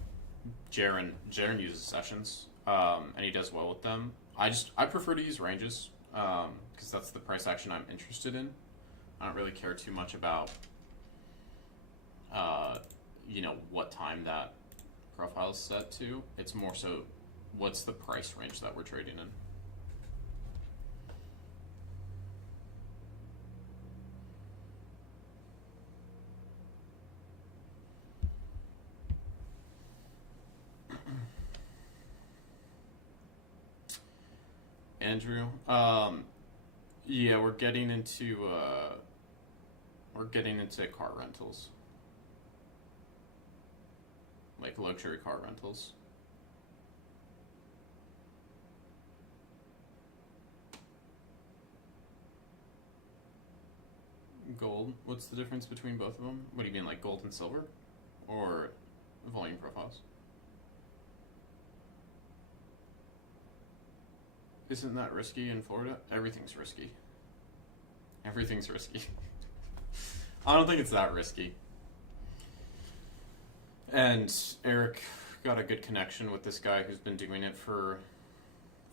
Jaren uses sessions, and he does well with them. I prefer to use ranges, because that's the price action I'm interested in. I don't really care too much about, what time that profile is set to. It's more so, what's the price range that we're trading in. Andrew, yeah, we're getting into car rentals, like luxury car rentals. Gold. What's the difference between both of them? What do you mean, like gold and silver, or volume profiles? Isn't that risky in Florida? Everything's risky. Everything's risky. I don't think it's that risky. And Eric got a good connection with this guy who's been doing it for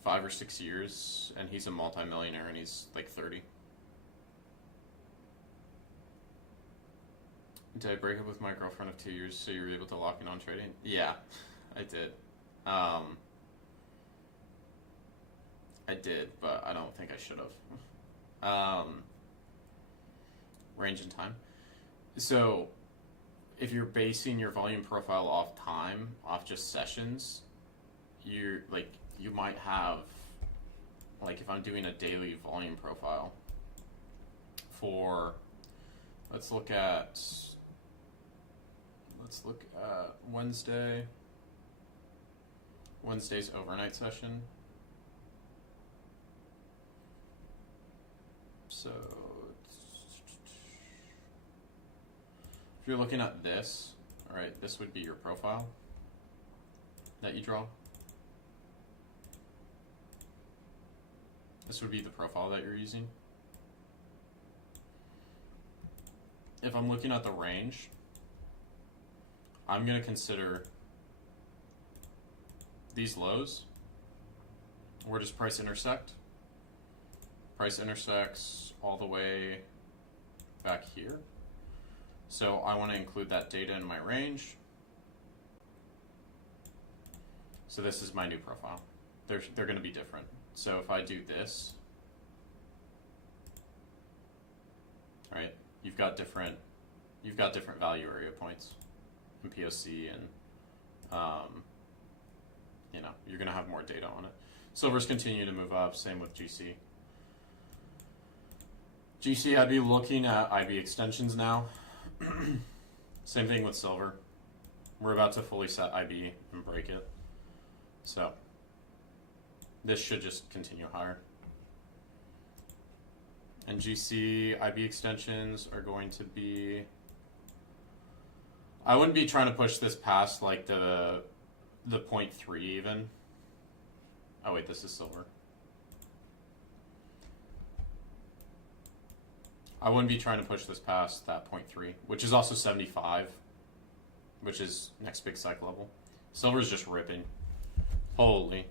5 or 6 years, and he's a multimillionaire, and he's like 30. Did I break up with my girlfriend of 2 years so you were able to lock in on trading? Yeah, I did. I did, but I don't think I should have. Range and time. So, if you're basing your volume profile off time, off just sessions, you might have, like if I'm doing a daily volume profile for, let's look at Wednesday's overnight session. So, if you're looking at this, all right, this would be your profile that you draw. This would be the profile that you're using. If I'm looking at the range, I'm going to consider these lows. Where does price intersect? Price intersects all the way back here. So I want to include that data in my range. So this is my new profile. They're going to be different. So if I do this, all right, you've got different value area points in POC, and you're going to have more data on it. Silver's continue to move up. Same with GC. GC, I'd be looking at IB extensions now. Same thing with silver. We're about to fully set IB and break it. So this should just continue higher. And GC, IB extensions are going to be, I wouldn't be trying to push this past like the 0.3 even. Oh wait, this is silver. I wouldn't be trying to push this past that 0.3, which is also 75, which is next big cycle level. Silver's just ripping. Holy.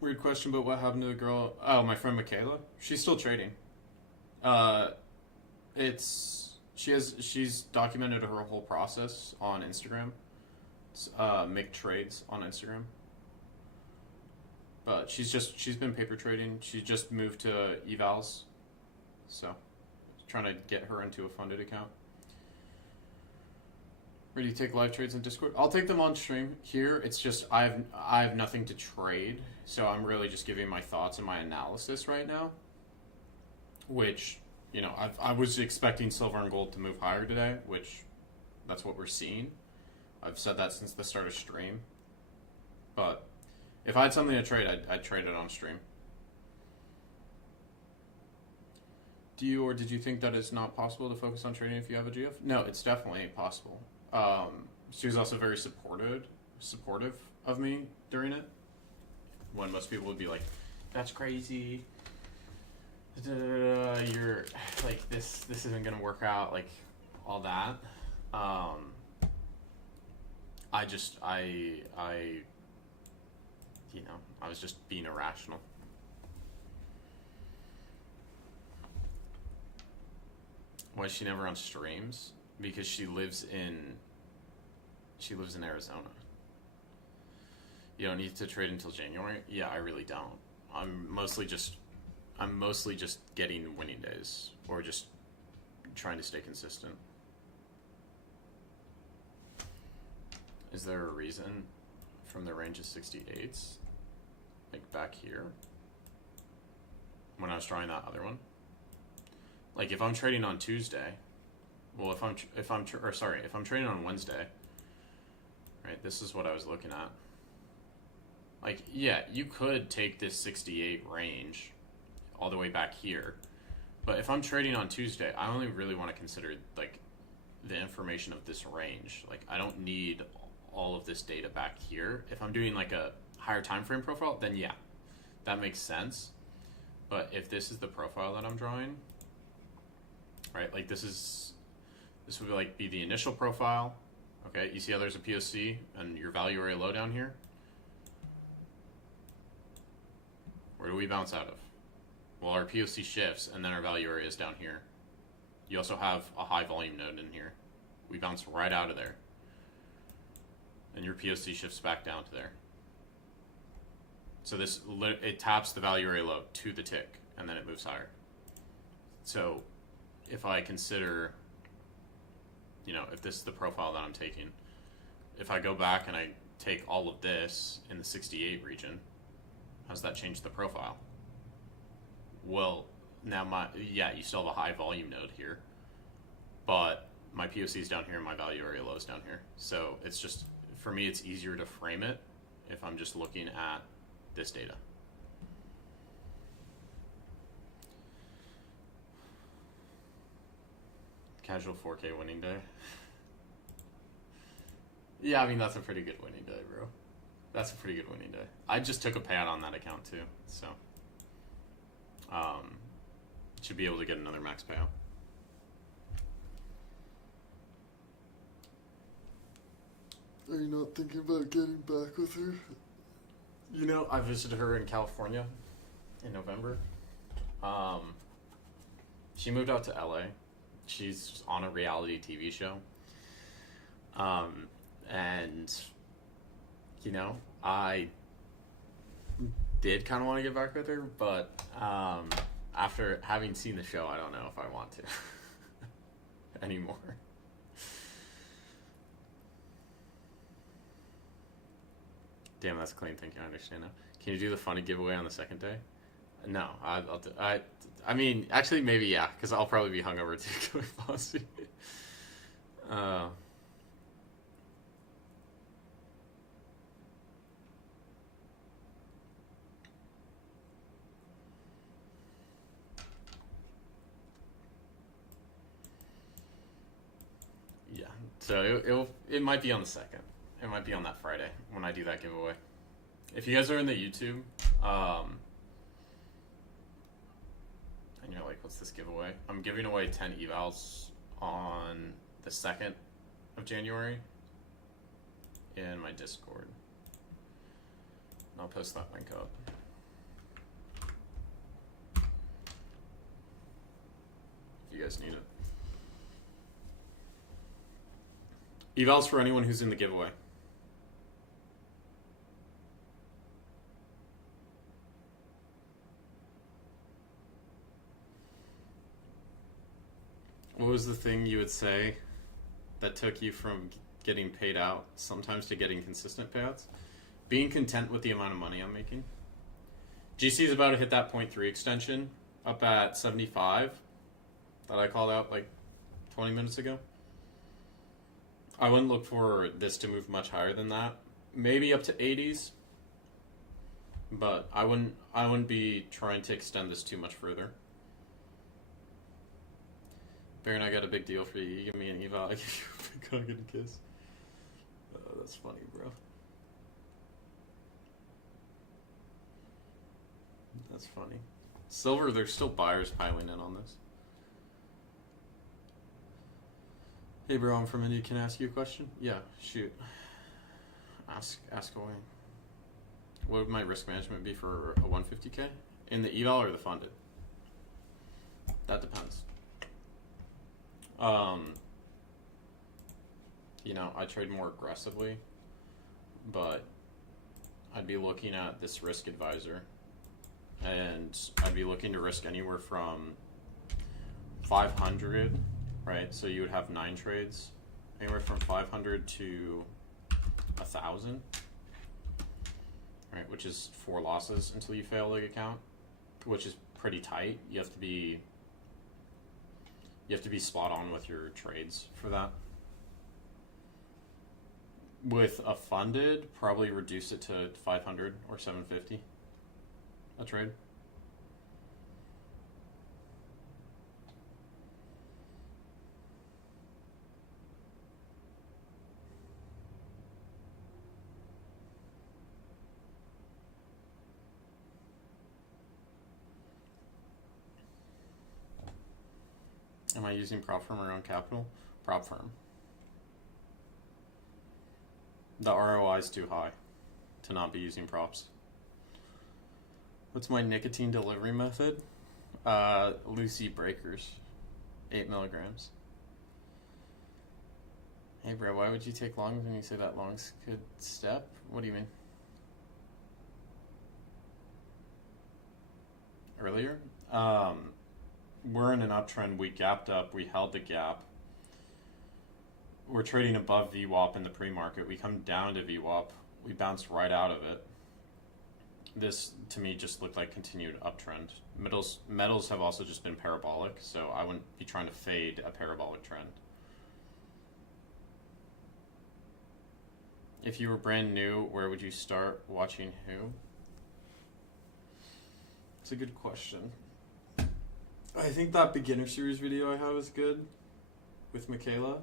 Weird question, but what happened to the girl? Oh, my friend Michaela. She's still trading. She's documented her whole process on Instagram. Make Trades on Instagram. But she's been paper trading. She just moved to evals, so trying to get her into a funded account. Ready to take live trades in Discord? I'll take them on stream. Here, it's just I have nothing to trade, so I'm really just giving my thoughts and my analysis right now. Which, I was expecting silver and gold to move higher today, which that's what we're seeing. I've said that since the start of stream. But if I had something to trade, I'd trade it on stream. Do you or did you think that it's not possible to focus on trading if you have a GF? No, it's definitely possible. She was also very supportive of me during it. When most people would be like, "That's crazy. You're like this isn't gonna work out." Like all that. I was just being irrational. Why is she never on streams? Because she lives in Arizona. You don't need to trade until January? Yeah, I really don't. I'm mostly just getting winning days or just trying to stay consistent. Is there a reason from the range of 68s? Like back here? When I was drawing that other one? Like if I'm trading on Tuesday, well if I'm trading on Wednesday, right, this is what I was looking at. Like, yeah, you could take this 68 range all the way back here, but if I'm trading on Tuesday, I only really want to consider like the information of this range. Like I don't need all of this data back here. If I'm doing like a higher time frame profile, then yeah, that makes sense. But if this is the profile that I'm drawing, right, like this would be the initial profile. Okay, you see how there's a POC and your value area low down here? Where do we bounce out of? Well, our POC shifts and then our value area is down here. You also have a high volume node in here. We bounce right out of there. And your POC shifts back down to there. So it taps the value area low to the tick, and then it moves higher. So if I consider, if this is the profile that I'm taking, if I go back and I take all of this in the 68 region, how does that change the profile? Well, now you still have a high volume node here, but my POC is down here and my value area low is down here. So it's just, for me, it's easier to frame it if I'm just looking at this data. Casual 4K winning day. Yeah, I mean, that's a pretty good winning day, bro. That's a pretty good winning day. I just took a payout on that account too, so should be able to get another max payout. Are you not thinking about getting back with her? I visited her in California in November. She moved out to LA. She's on a reality TV show. And I did kind of want to get back with her, but after having seen the show, I don't know if I want to anymore. Damn, that's clean thinking. I understand now. Can you do the funny giveaway on the second day? No, I mean, actually, maybe yeah, because I'll probably be hungover too. Going bossy. Yeah, so it might be on the second. It might be on that Friday when I do that giveaway. If you guys are in the YouTube, and you're like, what's this giveaway? I'm giving away 10 evals on the 2nd of January in my Discord. And I'll post that link up. If you guys need it. Evals for anyone who's in the giveaway. What was the thing you would say that took you from getting paid out sometimes to getting consistent payouts? Being content with the amount of money I'm making. GC is about to hit that 0.3 extension up at 75 that I called out like 20 minutes ago. I wouldn't look for this to move much higher than that. Maybe up to 80s. But I wouldn't be trying to extend this too much further. Baron, I got a big deal for you. You give me an eval, I give you a big hug and a kiss. Oh, that's funny, bro. That's funny. Silver, there's still buyers piling in on this. Hey, bro, I'm from India. Can I ask you a question? Yeah, shoot. Ask away. What would my risk management be for a 150k? In the eval or the funded? That depends. You know, I trade more aggressively, but I'd be looking at this risk advisor, and I'd be looking to risk anywhere from 500, right? So you would have 9 trades, anywhere from 500 to 1,000, right? Which is 4 losses until you fail the account, which is pretty tight. You have to be spot on with your trades for that. With a funded, probably reduce it to 500 or 750 a trade. Am I using prop firm or own capital? Prop firm. The ROI is too high to not be using props. What's my nicotine delivery method? Lucy Breakers, 8 milligrams. Hey bro, why would you take longs when you say that longs could step? What do you mean? Earlier? We're in an uptrend. We gapped up. We held the gap. We're trading above VWAP in the pre-market. We come down to VWAP. We bounced right out of it. This, to me, just looked like continued uptrend. Metals have also just been parabolic, so I wouldn't be trying to fade a parabolic trend. If you were brand new, where would you start watching who? It's a good question. I think that beginner series video I have is good with Michaela.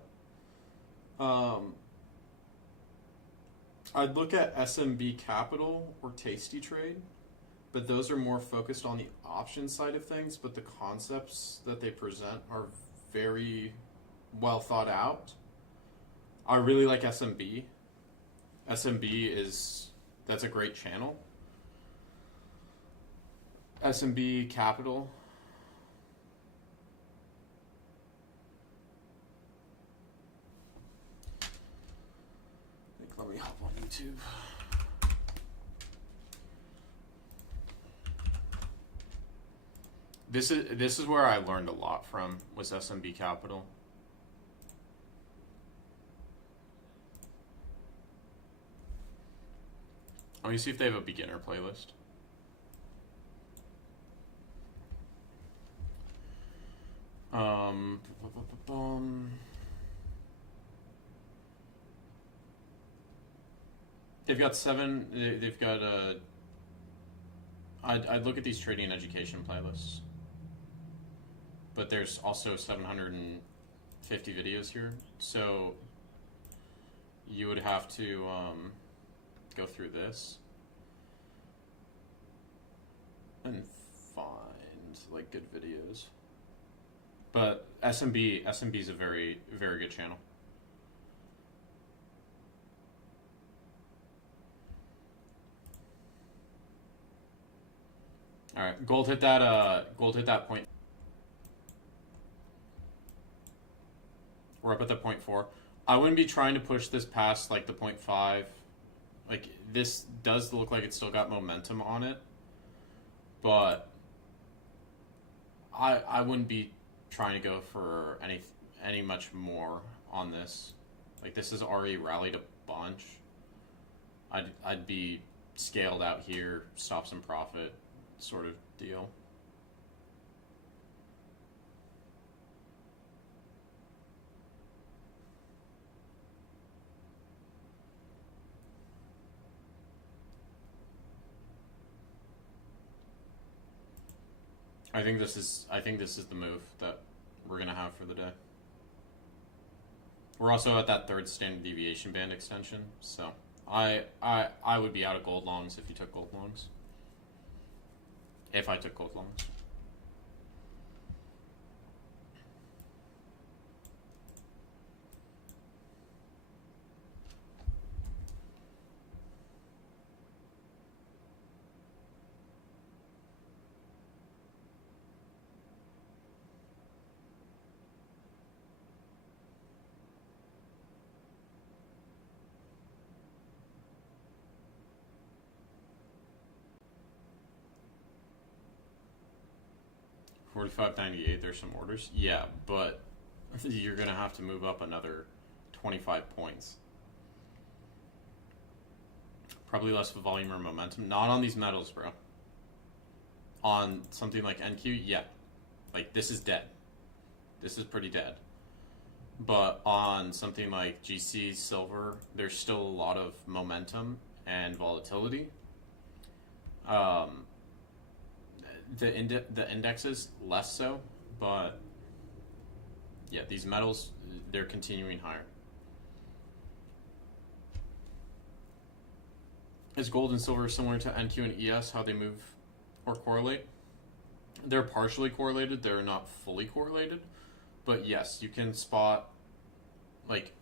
I'd look at SMB Capital or Tasty Trade, but those are more focused on the option side of things, but the concepts that they present are very well thought out. I really like SMB. That's a great channel. SMB Capital. Let me hop on YouTube. This is where I learned a lot from, was SMB Capital. Let me see if they have a beginner playlist. They've got 7. They've got I'd look at these trading and education playlists, but there's also 750 videos here, so you would have to go through this and find like good videos. But SMB is a very, very good channel. All right, gold hit that point. We're up at the 0.4. I wouldn't be trying to push this past like the 0.5. Like, this does look like it's still got momentum on it, but I wouldn't be trying to go for any much more on this. Like this has already rallied a bunch. I'd be scaled out here, stop some profit, sort of deal. I think this is the move that we're gonna have for the day. We're also at that third standard deviation band extension, so I would be out of gold longs if you took gold longs. If I took gold longs. $45.98. There's some orders. Yeah, but you're gonna have to move up another 25 points. Probably less volume or momentum. Not on these metals, bro. On something like NQ, yeah. Like, this is dead. This is pretty dead. But on something like GC, silver, there's still a lot of momentum and volatility. The indexes, less so. But, yeah, these metals, they're continuing higher. Is gold and silver similar to NQ and ES, how they move or correlate? They're partially correlated, they're not fully correlated. But yes, you can spot, like,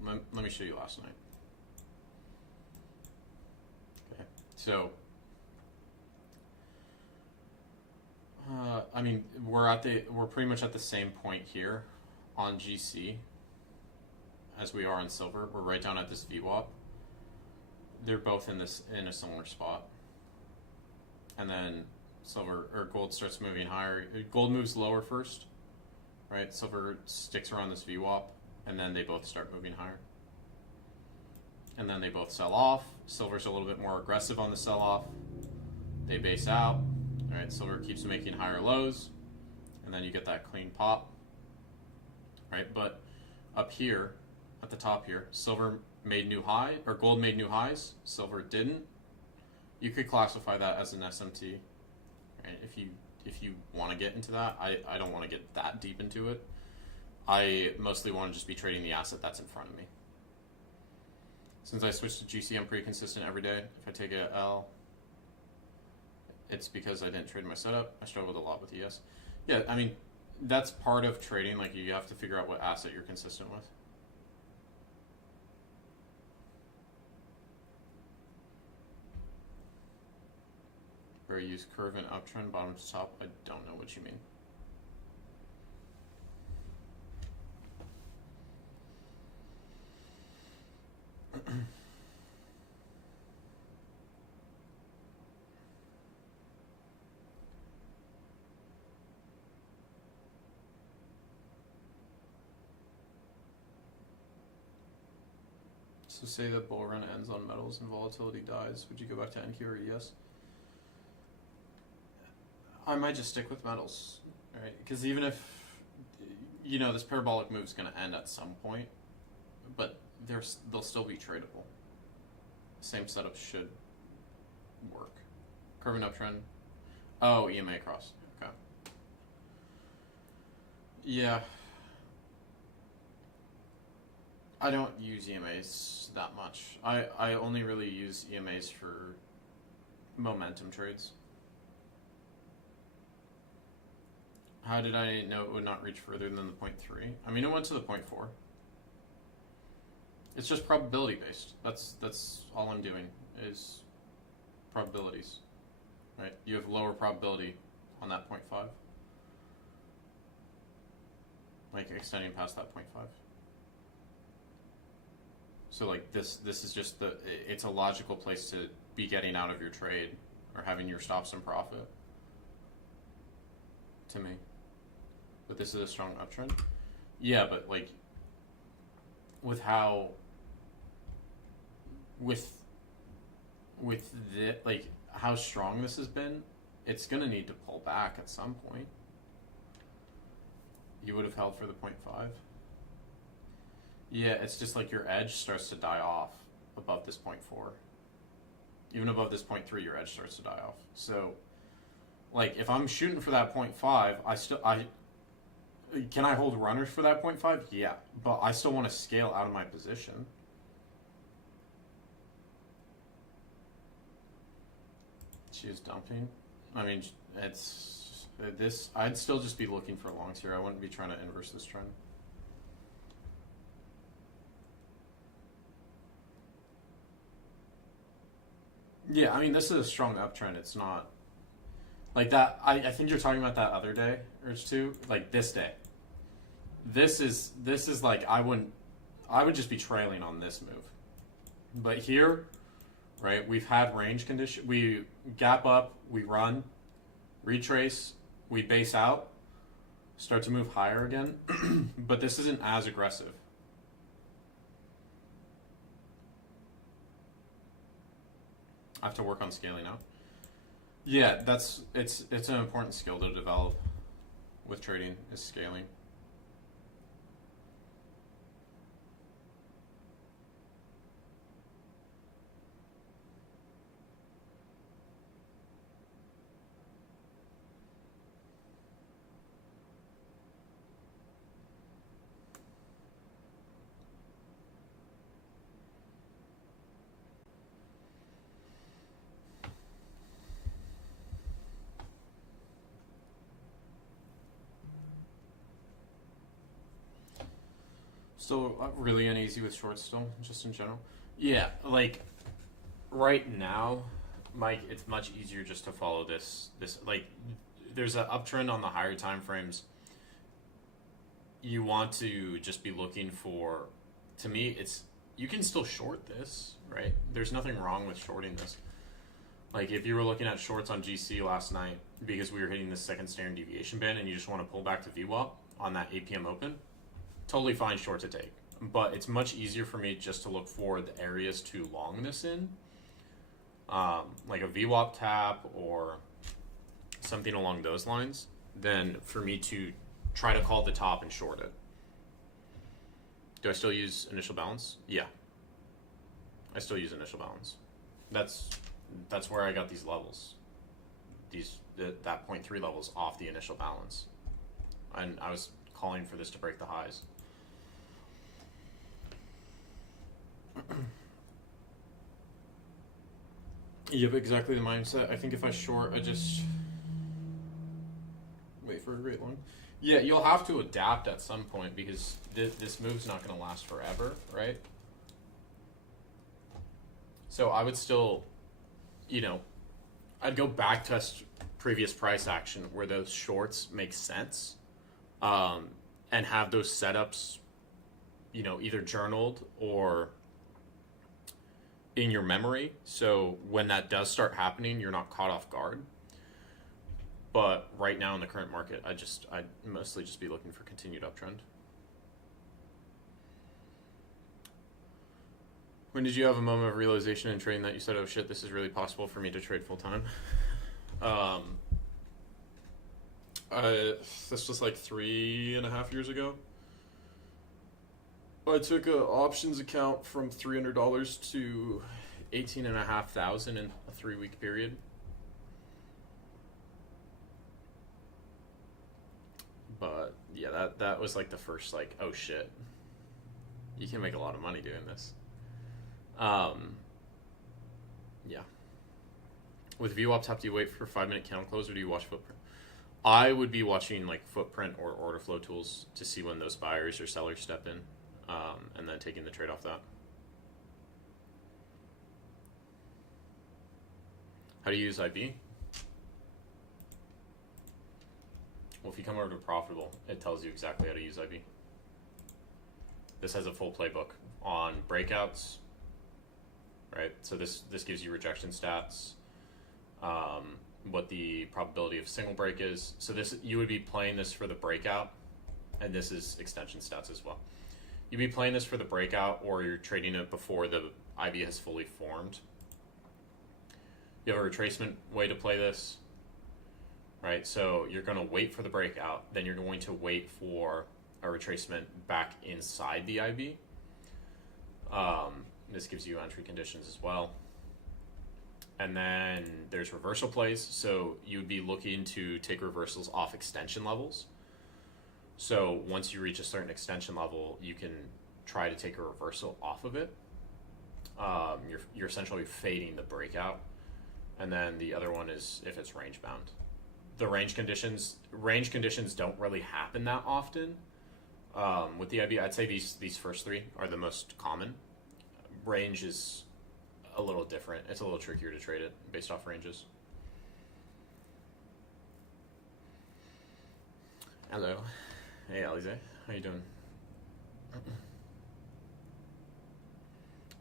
let me show you last night. Okay, so, I mean, we're pretty much at the same point here on GC as we are on silver. We're right down at this VWAP. They're both in a similar spot, and then silver or gold starts moving higher. Gold moves lower first, right? Silver sticks around this VWAP, and then they both start moving higher, and then they both sell off. Silver's a little bit more aggressive on the sell off. They base out. All right, silver keeps making higher lows, and then you get that clean pop, right? But up here, at the top here, silver made new high, or gold made new highs, silver didn't. You could classify that as an SMT, right? If you want to get into that. I don't want to get that deep into it. I mostly want to just be trading the asset that's in front of me. Since I switched to GC, I'm pretty consistent every day. If I take a L, it's because I didn't trade my setup. I struggled a lot with ES. Yeah, I mean, that's part of trading. Like, you have to figure out what asset you're consistent with. Where you use curve and uptrend, bottom to top. I don't know what you mean. So say the bull run ends on metals and volatility dies. Would you go back to NQ or ES? I might just stick with metals, right? Because even if, you know, this parabolic move is going to end at some point, but they'll still be tradable. Same setup should work. Curve and uptrend. Oh, EMA cross. Okay. Yeah. I don't use EMAs that much. I only really use EMAs for momentum trades. How did I know it would not reach further than the 0.3? I mean, it went to the 0.4. It's just probability based. That's all I'm doing is probabilities, right? You have lower probability on that 0.5, like extending past that 0.5. So like this is just it's a logical place to be getting out of your trade or having your stops and profit. To me. but this is a strong uptrend. Yeah, but like with how with the like how strong this has been, it's gonna need to pull back at some point. You would have held for the 0.5. Yeah, it's just like your edge starts to die off above this 0.4. Even above this 0.3, your edge starts to die off. So, like, if I'm shooting for that 0.5, can I hold runners for that 0.5? Yeah, but I still want to scale out of my position. She is dumping. I mean, it's this. I'd still just be looking for longs here. I wouldn't be trying to inverse this trend. Yeah, I mean, this is a strong uptrend. It's not like that. I think you're talking about that other day, Urge 2, like this day. This is like I would just be trailing on this move. But here, right, we've had range condition. We gap up, we run, retrace, we base out, start to move higher again. But this isn't as aggressive. I have to work on scaling out. Yeah, it's an important skill to develop with trading, is scaling. Still really uneasy with shorts still, just in general. Yeah, like right now, Mike, it's much easier just to follow this like there's an uptrend on the higher time frames. You want to just be looking for, to me, it's you can still short this, right? There's nothing wrong with shorting this. Like if you were looking at shorts on GC last night because we were hitting the second standard deviation band and you just want to pull back to VWAP on that 8 p.m. open, totally fine short to take. But it's much easier for me just to look for the areas to long this in, like a VWAP tap or something along those lines, than for me to try to call the top and short it. Do I still use initial balance? Yeah. I still use initial balance. That's where I got these levels. That 0.3 levels off the initial balance. And I was calling for this to break the highs. Yep, exactly the mindset. I think if I short, I just wait for a great one. Yeah, you'll have to adapt at some point because this move's not going to last forever, right? So I would still, I'd go back test previous price action where those shorts make sense, and have those setups, either journaled or in your memory. So when that does start happening, you're not caught off guard. But right now in the current market, I'd mostly just be looking for continued uptrend. When did you have a moment of realization in trading that you said, oh shit, this is really possible for me to trade full time? This was like 3.5 years ago. I took an options account from $300 to $18,500 in a 3-week period. But yeah, that was like the first like, oh shit, you can make a lot of money doing this. Yeah. With VWAP top, do you wait for 5-minute candle close or do you watch footprint? I would be watching like footprint or order flow tools to see when those buyers or sellers step in, and then taking the trade off that. How do you use IB? Well, if you come over to profitable, it tells you exactly how to use IB. This has a full playbook on breakouts, right? So this gives you rejection stats, what the probability of single break is. So this, you would be playing this for the breakout, and this is extension stats as well. You'd be playing this for the breakout, or you're trading it before the IB has fully formed. You have a retracement way to play this, right? So you're going to wait for the breakout, then you're going to wait for a retracement back inside the IB. This gives you entry conditions as well. And then there's reversal plays. So you would be looking to take reversals off extension levels. So once you reach a certain extension level, you can try to take a reversal off of it. You're essentially fading the breakout. And then the other one is if it's range bound. The range conditions don't really happen that often. With the IB, I'd say these first three are the most common. Range is a little different. It's a little trickier to trade it based off ranges. Hello. Hey, Alize. How you doing?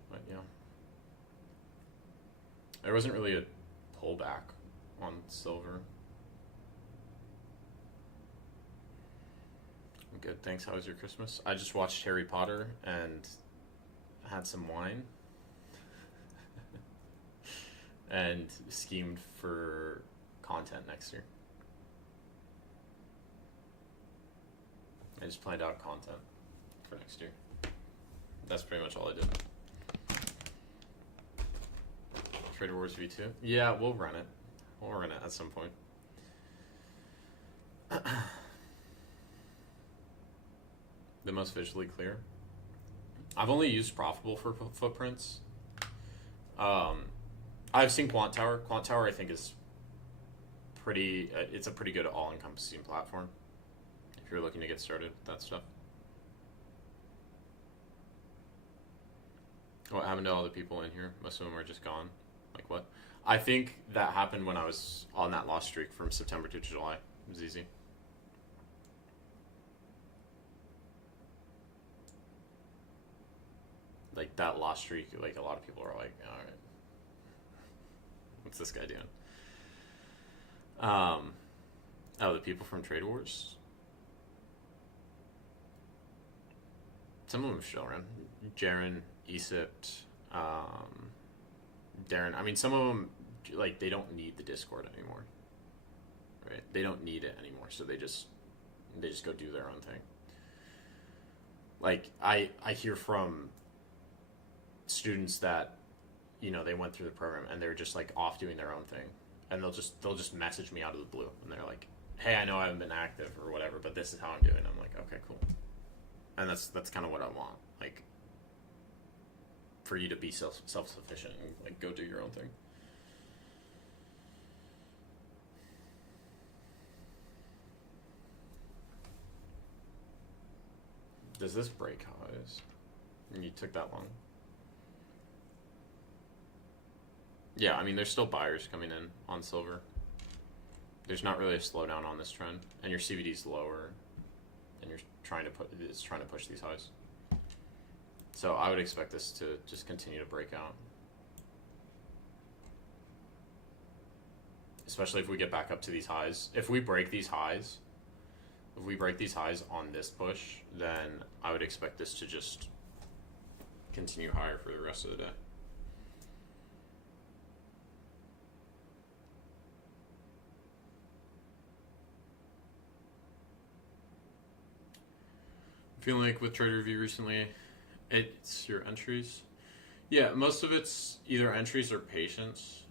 But yeah. There wasn't really a pullback on silver. I'm good, thanks. How was your Christmas? I just watched Harry Potter and had some wine. And schemed for content next year. I just planned out content for next year. That's pretty much all I did. Trader Wars V2? Yeah, we'll run it. We'll run it at some point. The most visually clear. I've only used Profitable for footprints. I've seen Quant Tower. Quant Tower, I think, is pretty. It's a pretty good all-encompassing platform if you're looking to get started with that stuff. What happened to all the people in here? Most of them are just gone. Like what? I think that happened when I was on that loss streak from September to July. It was easy. Like that loss streak, like a lot of people are like, all right, what's this guy doing? The people from Trade Wars. Some of them still around. Jaren, Egypt, Darren. I mean, some of them, like, they don't need the Discord anymore, right? They don't need it anymore, so they just go do their own thing. Like, I hear from students that, you know, they went through the program and they're just like off doing their own thing, and they'll just message me out of the blue, and they're like, hey, I know I haven't been active or whatever, but this is how I'm doing. I'm like, okay, cool. And that's kind of what I want, like, for you to be self-sufficient and like go do your own thing. Does this break highs? And you took that long. Yeah, I mean, there's still buyers coming in on silver. There's not really a slowdown on this trend, and your CVD's lower, and it's trying to push these highs. So I would expect this to just continue to break out, especially if we get back up to these highs. If we break these highs on this push, then I would expect this to just continue higher for the rest of the day. Feeling like with TraderView recently, it's your entries. Yeah, most of it's either entries or patience.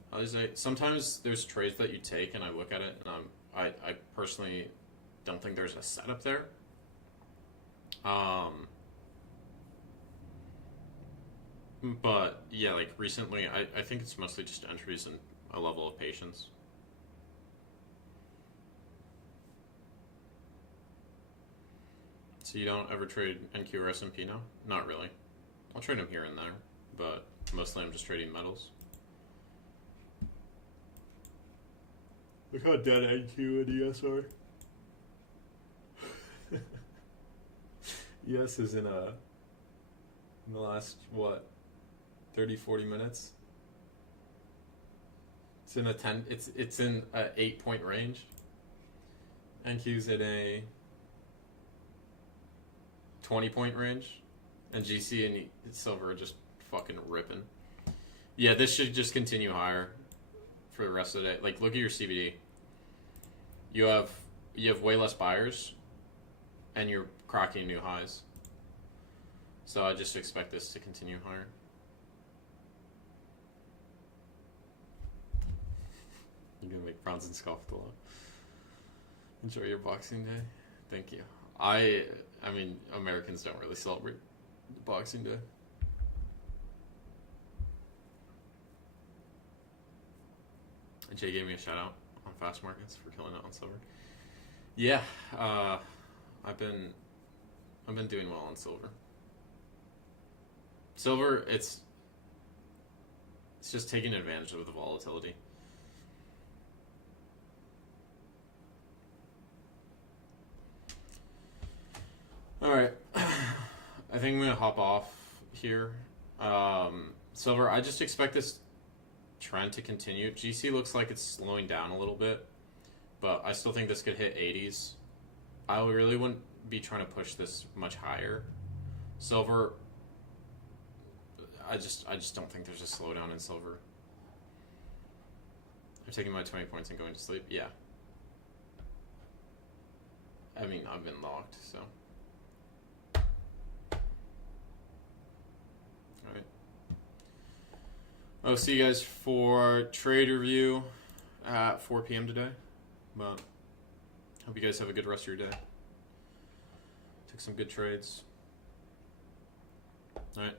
Sometimes there's trades that you take and I look at it and I personally don't think there's a setup there. But yeah, like recently, I think it's mostly just entries and a level of patience. So you don't ever trade NQ or S&P now? Not really. I'll trade them here and there, but mostly I'm just trading metals. Look how dead NQ and ES are. ES is in the last, what, 30, 40 minutes? It's in a 10. It's in a 8-point range. NQ's in a 20-point range, and GC and silver are just fucking ripping. Yeah, this should just continue higher for the rest of the day. Like, look at your CBD. You have way less buyers, and you're cracking new highs. So I just expect this to continue higher. You're gonna make Bronson scoff at the low. Enjoy your Boxing Day. Thank you. I mean, Americans don't really celebrate Boxing Day. And Jay gave me a shout out on Fast Markets for killing it on silver. Yeah, I've been doing well on silver. Silver, it's just taking advantage of the volatility. Alright, I think I'm going to hop off here. Silver, I just expect this trend to continue. GC looks like it's slowing down a little bit, but I still think this could hit 80s. I really wouldn't be trying to push this much higher. Silver, I just don't think there's a slowdown in silver. I'm taking my 20 points and going to sleep. Yeah. I mean, I've been locked, so. Alright. I'll see you guys for trade review at 4 p.m. today. But hope you guys have a good rest of your day. Took some good trades. Alright.